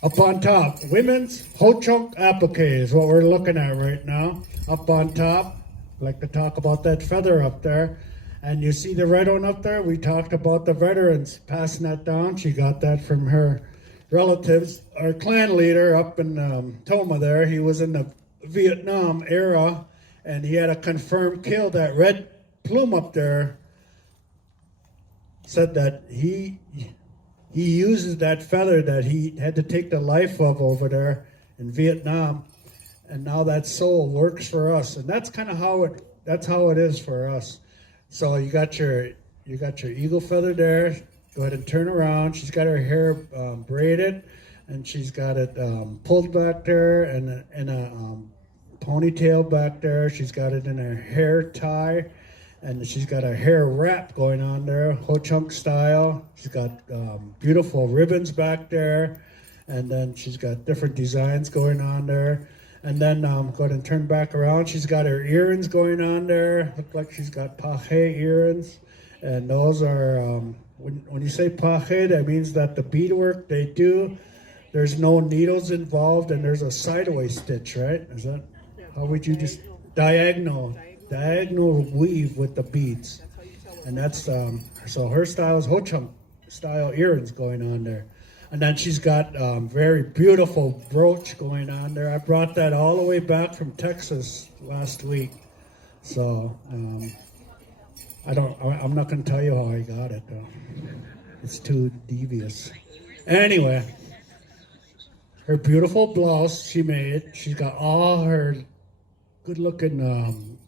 Up on top, women's Hoocąk applique is what we're looking at right now. Up on top, I'd like to talk about that feather up there. And you see the red one up there? We talked about the veterans passing that down. She got that from her relatives. Our clan leader up in Toma there, he was in the Vietnam era, and he had a confirmed kill. That red plume up there said that he uses that feather that he had to take the life of over there in Vietnam, and now that soul works for us, and that's kind of how it is for us. So you got your eagle feather there. Go ahead and turn around. She's got her hair braided, and she's got it pulled back there, and a ponytail back there. She's got it in her hair tie, and she's got a hair wrap going on there, Hoocąk style. She's got beautiful ribbons back there, and then she's got different designs going on there. And then go ahead and turn back around. She's got her earrings going on there. Look like she's got pache earrings. And those are, when you say pache, that means that the beadwork they do, there's no needles involved, and there's a sideways stitch, right? Is that, how would you just, diagonal weave with the beads. And that's, so her style is Hoocąk style earrings going on there. And then she's got very beautiful brooch going on there. I brought that all the way back from Texas last week. So I'm not going to tell you how I got it though. It's too devious. Anyway, her beautiful blouse she made. She's got all her good looking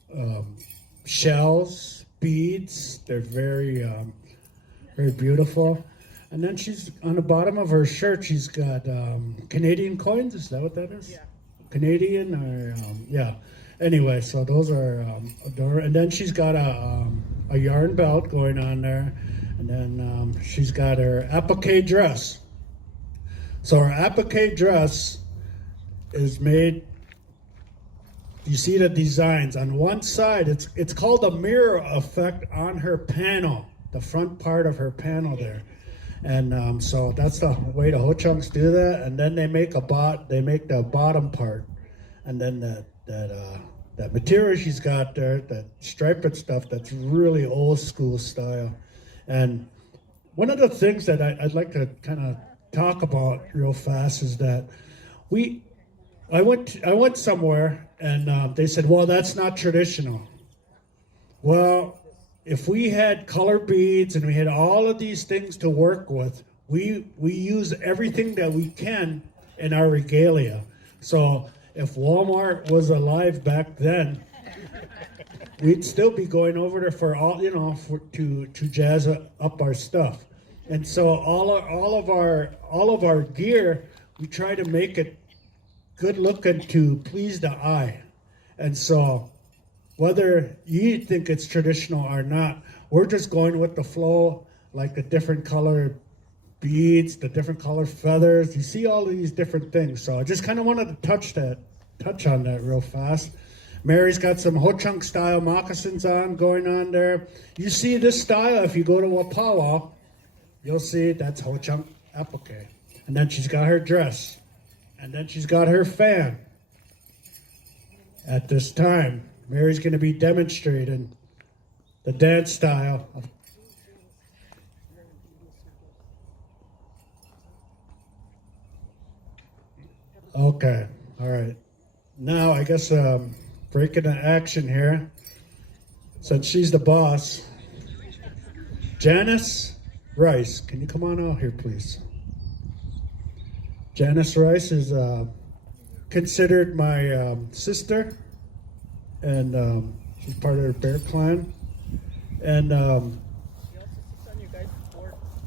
shells, beads. They're very beautiful. And then she's, on the bottom of her shirt, she's got Canadian coins. Is that what that is? Yeah. Canadian or, yeah. Anyway, so those are, and then she's got a yarn belt going on there. And then she's got her applique dress. So her applique dress is made, you see the designs. On one side, it's called a mirror effect on her panel, the front part of her panel there. And so that's the way the Hoocąks do that. And then they make the bottom part, and then that material she's got there, that striped stuff, that's really old school style. And one of the things that I'd like to kind of talk about real fast is that I went somewhere and they said, well, that's not traditional. Well, if we had color beads and we had all of these things to work with, we use everything that we can in our regalia. So if Walmart was alive back then, we'd still be going over there for all, to jazz up our stuff. And so all of our gear, we try to make it good looking to please the eye. And so whether you think it's traditional or not, we're just going with the flow, like the different color beads, the different color feathers. You see all these different things. So I just kind of wanted to touch on that real fast. Mary's got some Hoocąk style moccasins going on there. You see this style if you go to a powwow, you'll see that's Hoocąk applique. And then she's got her dress. And then she's got her fan. At this time, Mary's going to be demonstrating the dance style of Okay, all right. Now I guess breaking the action here. Since she's the boss, Janice Rice, can you come on out here, please? Janice Rice is considered my sister, and she's part of the Bear Clan. And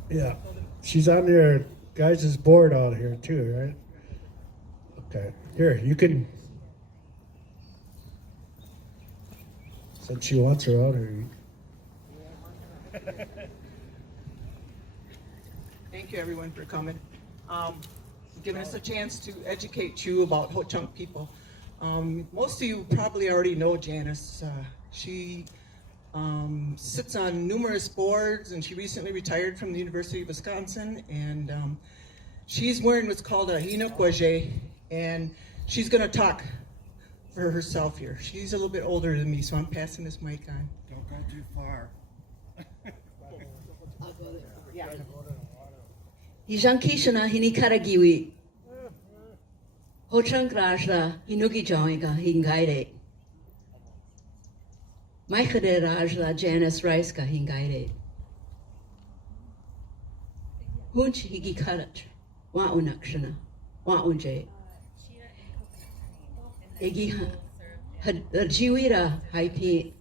yeah, she's on your guys' board out here too, right? Okay, here, you can, since she wants her out here. Thank you, everyone, for coming. Giving us a chance to educate you about Hoocąk people. Most of you probably already know Janice. She sits on numerous boards, and she recently retired from the University of Wisconsin, and she's wearing what's called a Hoocąk, and she's going to talk for herself here. She's a little bit older than me, so I'm passing this mic on. Don't go too far. Hijankishana hinikaragiwi. Hoocąk rajla hinugi joinga hingaire. Maichade rajla Janice Rice ka hingaire. Hunch higi karat. Wa unakshana. Wa unje. Egi hajiwira haipi.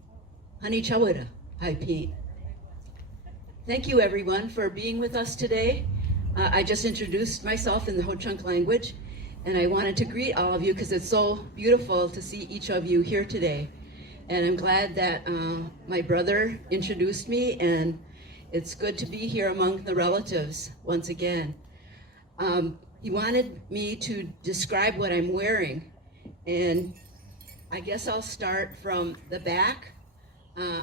Hani chawira haipi. Thank you, everyone, for being with us today. I just introduced myself in the Hoocąk language, and I wanted to greet all of you because it's so beautiful to see each of you here today. And I'm glad that my brother introduced me, and it's good to be here among the relatives once again. He wanted me to describe what I'm wearing, and I guess I'll start from the back.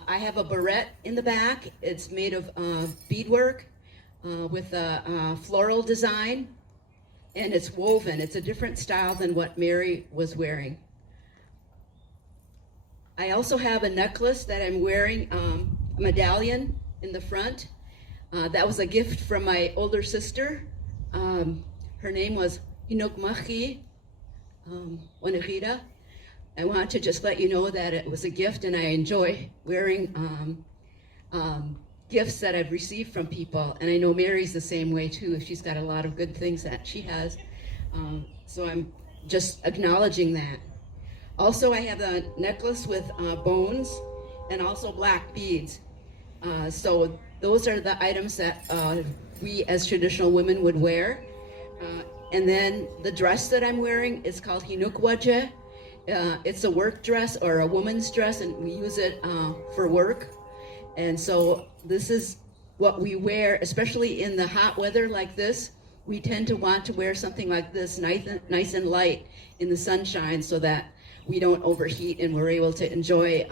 I have a barrette in the back. It's made of beadwork with a floral design, and it's woven. It's a different style than what Mary was wearing. I also have a necklace that I'm wearing, a medallion in the front. That was a gift from my older sister. Her name was Hoocąk Wanahida. I want to just let you know that it was a gift, and I enjoy wearing gifts that I've received from people. And I know Mary's the same way too. She's got a lot of good things that she has. So I'm just acknowledging that. Also, I have a necklace with bones and also black beads. So those are the items that we as traditional women would wear. And then the dress that I'm wearing is called Hoocąk. It's a work dress or a woman's dress, and we use it for work. And so this is what we wear, especially in the hot weather like this. We tend to want to wear something like this, nice and light in the sunshine, so that we don't overheat and we're able to enjoy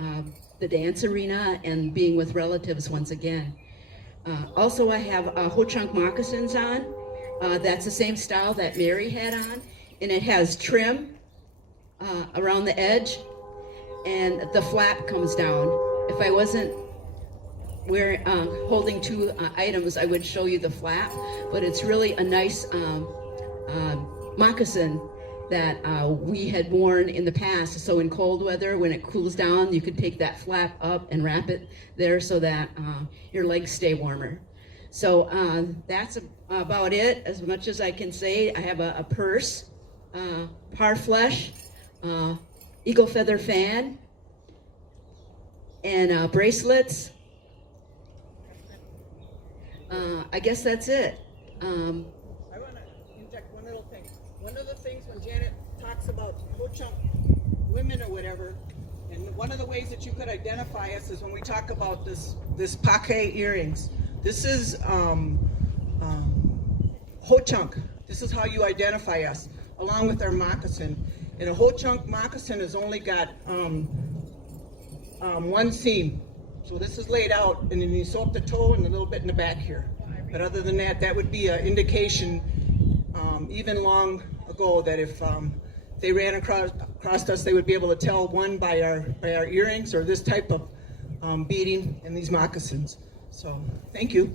the dance arena and being with relatives once again. Also, I have Hoocąk moccasins on. That's the same style that Mary had on, and it has trim around the edge, and the flap comes down. If I wasn't holding two items, I would show you the flap, but it's really a nice moccasin that we had worn in the past. So in cold weather, when it cools down, you could take that flap up and wrap it there so that your legs stay warmer. So that's about it, as much as I can say. I have a purse, parfleche, eagle feather fan, and bracelets. I guess that's it. I want to inject one little thing. One of the things when Janet talks about Hoocąk women or whatever, and one of the ways that you could identify us is when we talk about this pake earrings. This is Hoocąk. This is how you identify us, along with our moccasin. And a Hoocąk moccasin has only got one seam. So this is laid out, and then you sew up the toe and a little bit in the back here. But other than that, that would be an indication, even long ago, that if they ran across us, they would be able to tell one by our earrings or this type of beading and these moccasins. So, thank you.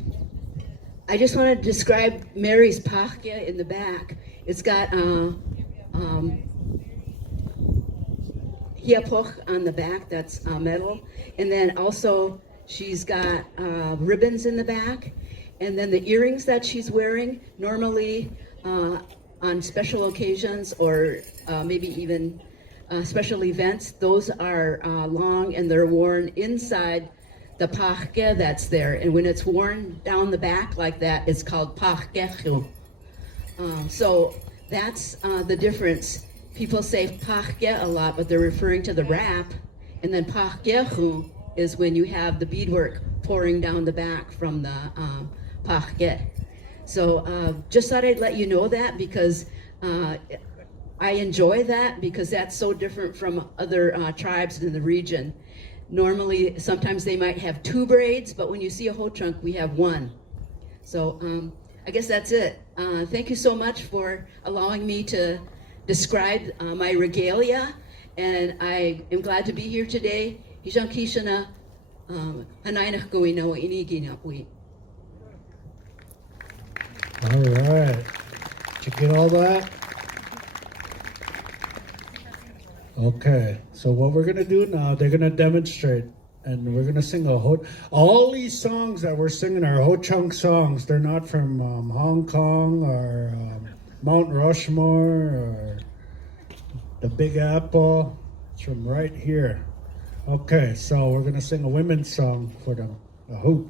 I just want to describe Mary's pahkia in the back. It's got hiapoch on the back, that's metal. And then also she's got ribbons in the back. And then the earrings that she's wearing, normally on special occasions or maybe even special events, those are long and they're worn inside the pahkia that's there. And when it's worn down the back like that, it's called pahkechu. So that's the difference. People say pahkia a lot, but they're referring to the wrap. And then pahkechu is when you have the beadwork pouring down the back from the pahkia. So just thought I'd let you know that because I enjoy that because that's so different from other tribes in the region. Normally, sometimes they might have 2 braids, but when you see a Hoocąk, we have 1. So I guess that's it. Thank you so much for allowing me to describe my regalia, and I am glad to be here today. Hijang kishana hanainach gawin na inigina ui. All right. Did you get all that? Okay. So what we're going to do now, they're going to demonstrate. And we're going to sing all these songs that we're singing are Hoocąk songs. They're not from Hong Kong or Mount Rushmore or the Big Apple. It's from right here. Okay, so we're going to sing a women's song for them, a hoop.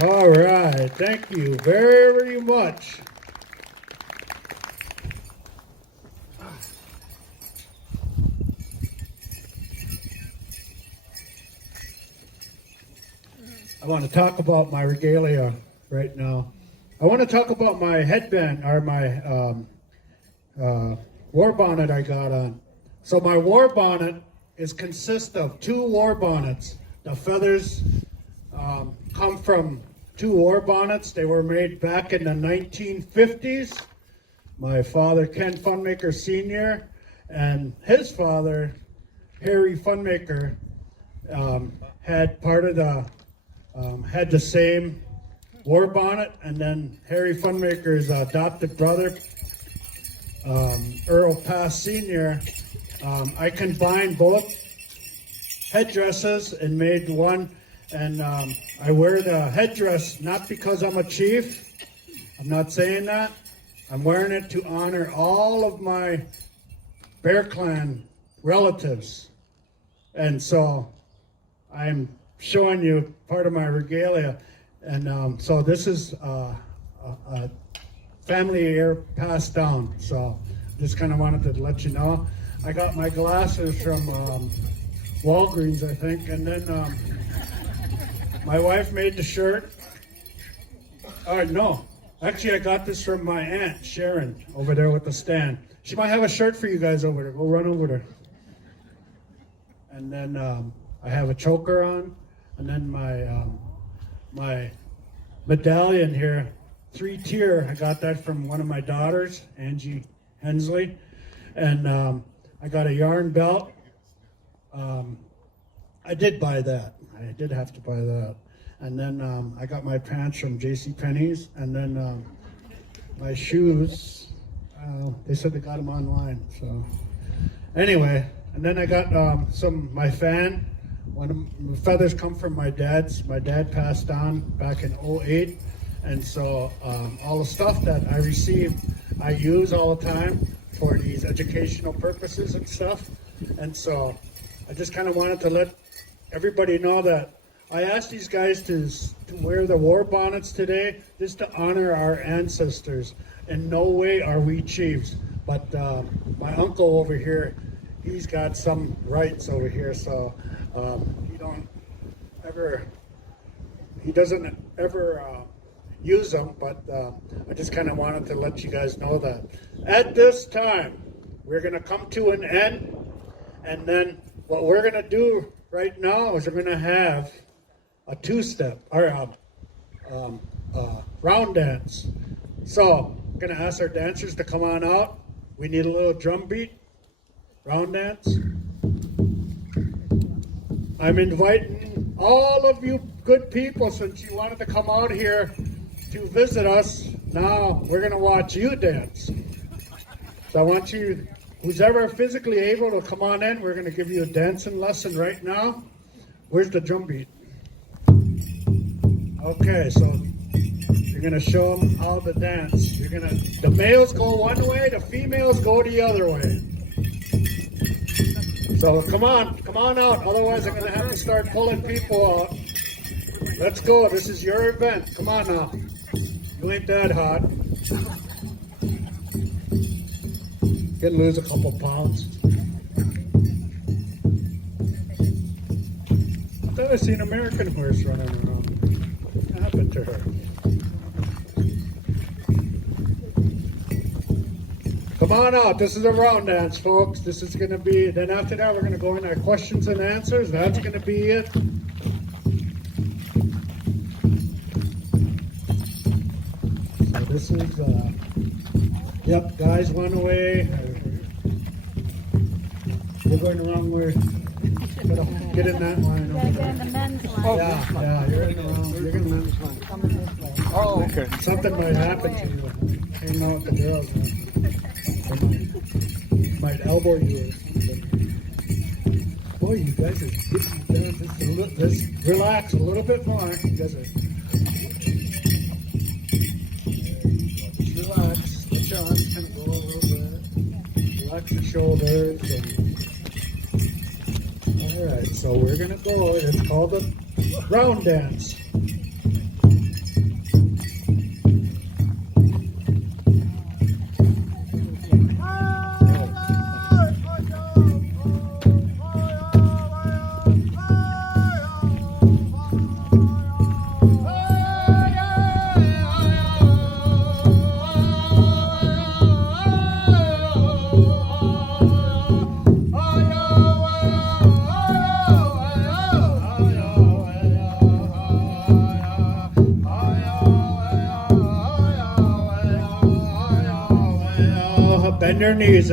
All right, thank you very much. I want to talk about my regalia right now. I want to talk about my headband, or my war bonnet I got on. So my war bonnet consists of 2 war bonnets. The feathers come from 2 war bonnets. They were made back in the 1950s. My father, Ken Funmaker Sr., and his father, Harry Funmaker, had part of the had the same war bonnet, and then Harry Funmaker's adopted brother, Earl Pass Sr., I combined both headdresses and made one. And I wear the headdress not because I'm a chief. I'm not saying that. I'm wearing it to honor all of my Bear Clan relatives. And so I'm showing you part of my regalia. And so this is a family heir passed down. So just kind of wanted to let you know. I got my glasses from Walgreens, I think. And then my wife made the shirt. No. Actually, I got this from my aunt, Sharon, over there with the stand. She might have a shirt for you guys over there. Go run over there. And then I have a choker on. And then my medallion here, 3-tier. I got that from one of my daughters, Angie Hensley. And I got a yarn belt. I did buy that. I did have to buy that. And then I got my pants from JCPenney's, and then my shoes, they said they got them online. So anyway, and then I got my fan. One of the feathers come from my dad's. My dad passed on back in '08, and so all the stuff that I received, I use all the time for these educational purposes and stuff. And so I just kind of wanted to let everybody know that I asked these guys to wear the war bonnets today just to honor our ancestors. In no way are we chiefs, but my uncle over here, he's got some rights over here, so he doesn't ever use them, but I just kind of wanted to let you guys know that. At this time, we're going to come to an end, and then what we're going to do right now is we're going to have a two-step, or round dance. So, I'm going to ask our dancers to come on out. We need a little drum beat, round dance. I'm inviting all of you good people, since you wanted to come out here to visit us. Now, we're going to watch you dance. So I want you, who's ever physically able to come on in, we're going to give you a dancing lesson right now. Where's the drum beat? Okay, so you're gonna show them how to dance. The males go one way, the females go the other way. So come on out. Otherwise, I'm gonna have to start pulling people out. Let's go. This is your event. Come on now. You ain't that hot. Can lose a couple pounds. I thought I seen an American horse running around. What happened to her? Come on out. This is a round dance, folks. This is going to be, then after that, we're going to go into our questions and answers. That's going to be it. So this is, yep, guys one way. We're going the wrong way. Get in that line over there. In the men's line. Yeah, you're in the wrong, you're in the men's line. Coming this way. Oh, okay. Something might happen to you. Hanging out with the girls, man. Might elbow you or something. Boy, you guys are getting down just relax a little bit more. You guys are. Just relax. Let your arms kind of go a little bit. Relax your shoulders. All right, so we're gonna go. It's called a round dance. Bend your knees.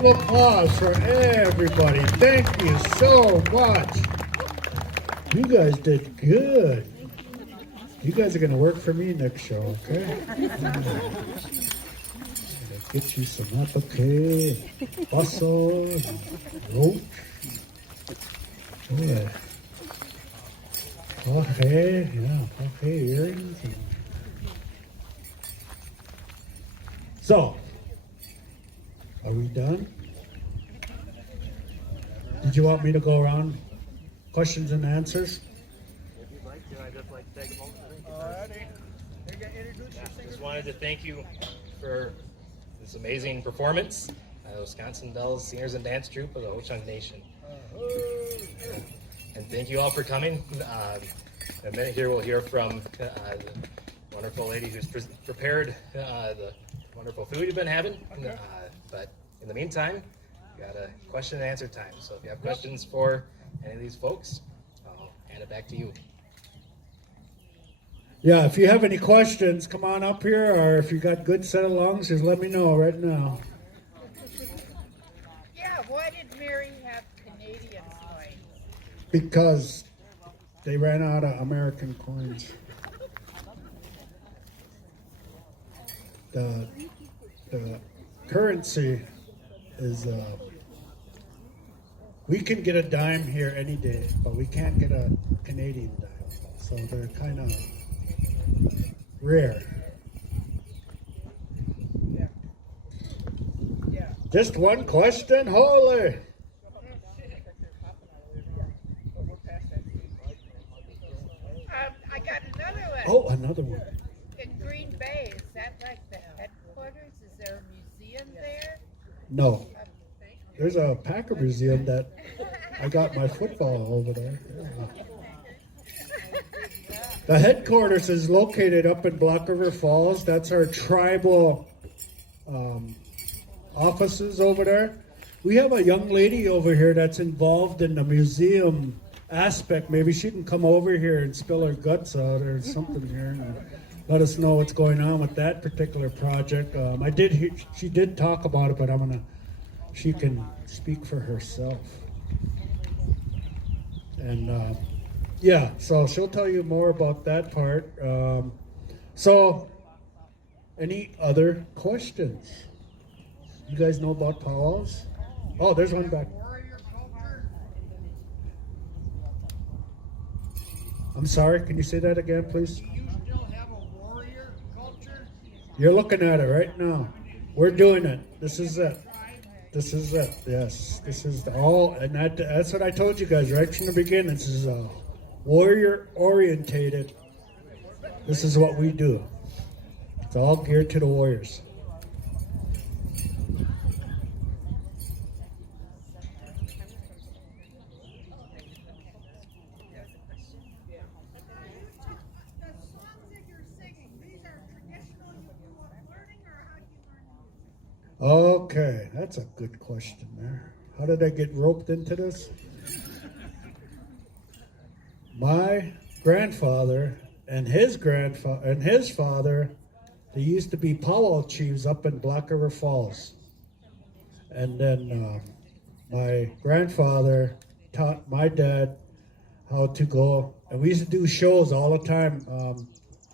of applause for everybody. Thank you so much. You guys did good. You guys are going to work for me next show, okay? Get you some applique, bustle, roach. Yeah. Okay, yeah, okay, earrings. So, are we done? Did you want me to go around questions and answers? If you'd like to, I'd just like to take a moment to thank you. Just wanted to thank you for this amazing performance. Wisconsin Dells Singers and Dance Troupe of the Hoocąk Nation. And thank you all for coming. In a minute here we'll hear from the wonderful lady who's prepared the wonderful food you've been having. But in the meantime, we got a question and answer time. So if you have questions for any of these folks, I'll hand it back to you. Yeah, if you have any questions, come on up here, or if you got good set alongs, just let me know right now. Yeah, why did Mary have Canadian coins? Because they ran out of American coins. The currency is, we can get a dime here any day, but we can't get a Canadian dime. So they're kind of rare. Just one question, holy. I got another one. Oh, another one. In Green Bay, is that like the headquarters? Is there a museum there? No. There's a Packer museum that I got my football over there. The headquarters is located up in Black River Falls. That's our tribal offices over there. We have a young lady over here that's involved in the museum aspect. Maybe she can come over here and spill her guts out or something here and let us know what's going on with that particular project. She did talk about it, but she can speak for herself. And yeah, so she'll tell you more about that part. So, any other questions? You guys know about powwows? Oh, there's one back. I'm sorry, can you say that again, please? Do you still have a warrior culture? You're looking at it right now. We're doing it. This is it. This is it. Yes, this is all, and that's what I told you guys right from the beginning. This is warrior orientated. This is what we do. It's all geared to the warriors. Okay, that's a good question there. How did I get roped into this? My grandfather and his grandfather and his father, they used to be powwow chiefs up in Black River Falls. And then my grandfather taught my dad how to go, and we used to do shows all the time.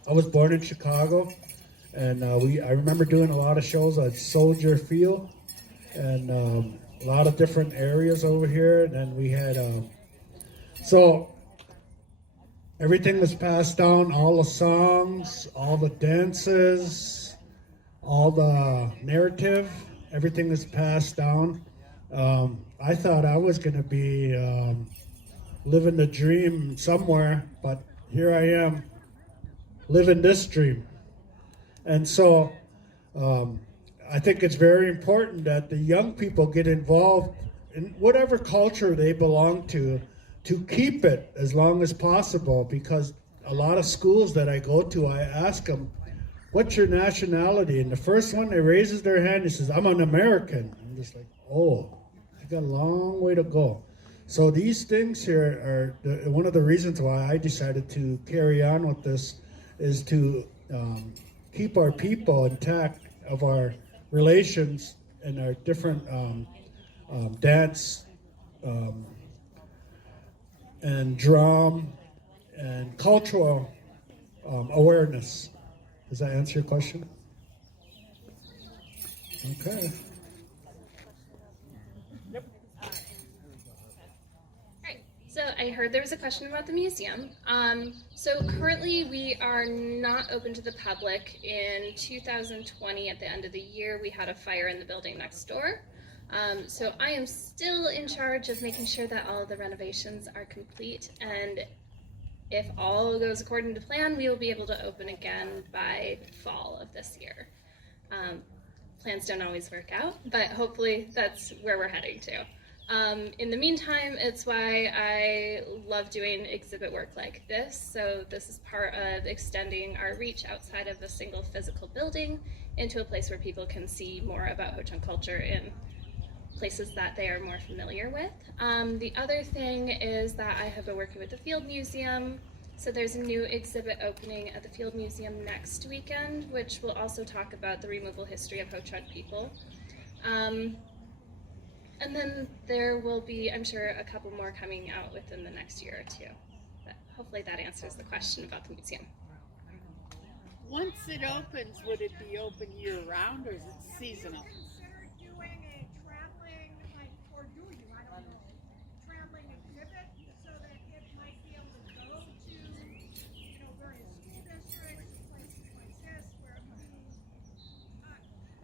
I was born in Chicago. And I remember doing a lot of shows at Soldier Field and a lot of different areas over here. And then we had, so everything was passed down, all the songs, all the dances, all the narrative, everything was passed down. I thought I was going to be living the dream somewhere, but here I am living this dream. And so I think it's very important that the young people get involved in whatever culture they belong to keep it as long as possible, because a lot of schools that I go to, I ask them, what's your nationality? And the first one that raises their hand, he says, I'm an American. I'm just like, oh, you got a long way to go. So these things here are one of the reasons why I decided to carry on with this, is to keep our people intact of our relations and our different dance and drum and cultural awareness. Does that answer your question? Okay. Right. So I heard there was a question about the museum. So currently we are not open to the public. In 2020, at the end of the year, we had a fire in the building next door. So I am still in charge of making sure that all of the renovations are complete, and if all goes according to plan, we will be able to open again by fall of this year. Plans don't always work out, but hopefully that's where we're heading to. In the meantime, it's why I love doing exhibit work like this. So this is part of extending our reach outside of a single physical building into a place where people can see more about Hoocąk culture in places that they are more familiar with. The other thing is that I have been working with the Field Museum. So there's a new exhibit opening at the Field Museum next weekend, which will also talk about the removal history of Hoocąk people. And then there will be, I'm sure, a couple more coming out within the next year or two. But hopefully that answers the question about the museum. Once it opens, would it be open year-round or is it seasonal? Consider doing a traveling, like, or do you, I don't know, traveling exhibit so that it might be able to go to, you know, various school districts, places like this, where it would be,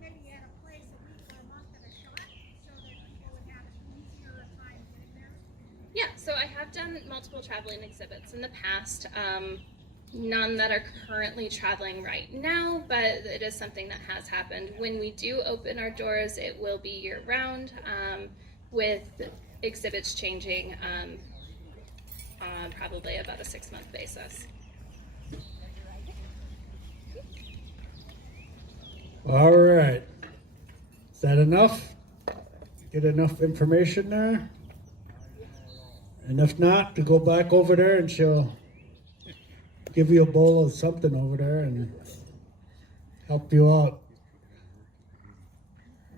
maybe at a place a week or a month at a shot, so that people would have an easier time getting there? Yeah, so I have done multiple traveling exhibits in the past. None that are currently traveling right now, but it is something that has happened. When we do open our doors, it will be year-round, with exhibits changing on probably about a 6-month basis. All right. Is that enough? Get enough information there? And if not, to go back over there and she'll give you a bowl of something over there and help you out.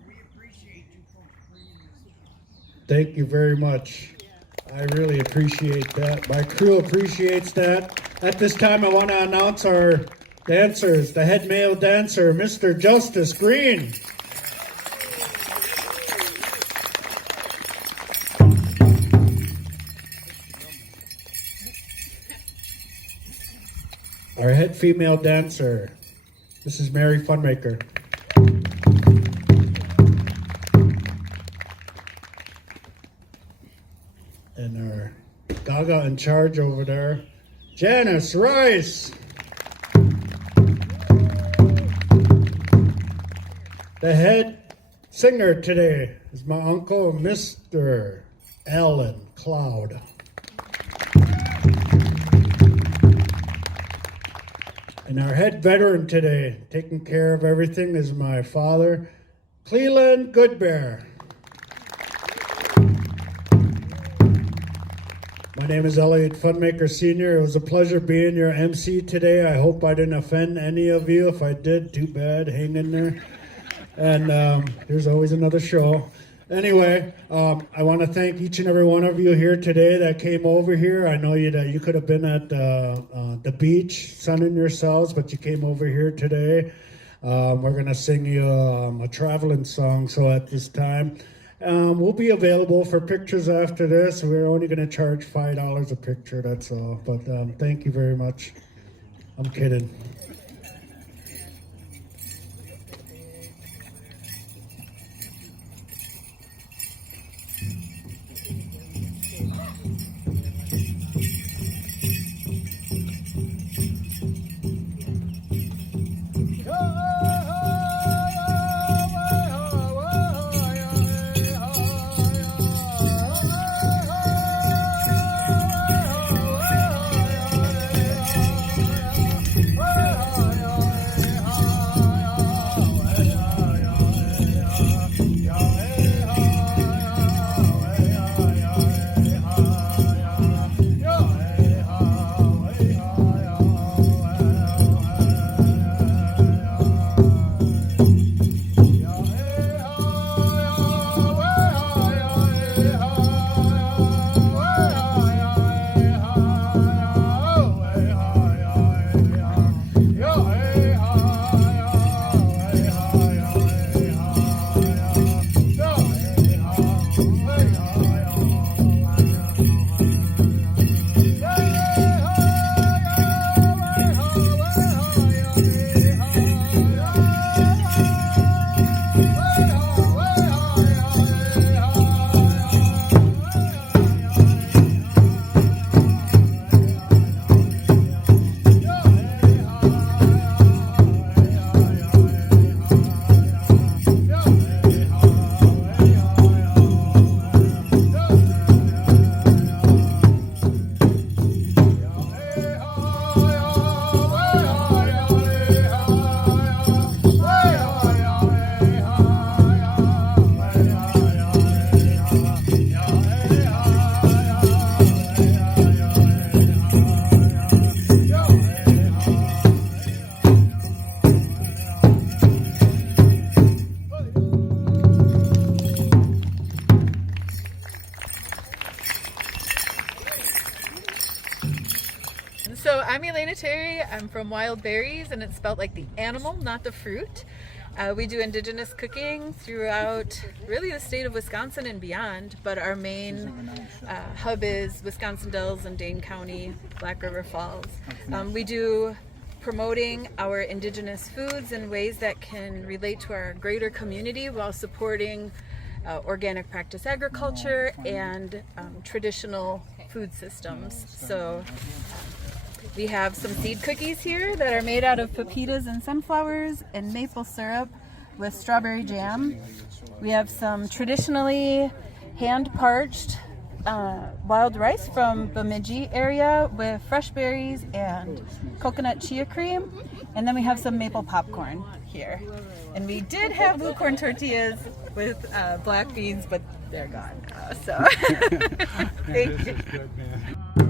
We appreciate you folks bringing this. Thank you very much. I really appreciate that. My crew appreciates that. At this time, I want to announce our dancers. The head male dancer, Mr. Justice Green. Our head female dancer, this is Mary Funmaker. And our Gaga in charge over there, Janice Rice. The head singer today is my uncle, Mr. Alan Cloud. And our head veteran today, taking care of everything, is my father, Cleland Goodbear. My name is Elliot Funmaker Sr. It was a pleasure being your MC today. I hope I didn't offend any of you. If I did, too bad. Hang in there. And there's always another show. Anyway, I want to thank each and every one of you here today that came over here. I know that you could have been at the beach sunning yourselves, but you came over here today. We're going to sing you a traveling song. So at this time, we'll be available for pictures after this. We're only going to charge $5 a picture, that's all. But thank you very much. I'm kidding. Whoa! I'm from Wild Berries, and it's spelled like the animal, not the fruit. We do indigenous cooking throughout really the state of Wisconsin and beyond, but our main hub is Wisconsin Dells and Dane County, Black River Falls. We do promoting our indigenous foods in ways that can relate to our greater community while supporting organic practice agriculture and traditional food systems. So we have some seed cookies here that are made out of pepitas and sunflowers and maple syrup with strawberry jam. We have some traditionally hand-parched wild rice from Bemidji area with fresh berries and coconut chia cream. And then we have some maple popcorn here. And we did have blue corn tortillas with black beans, but they're gone now, so thank you.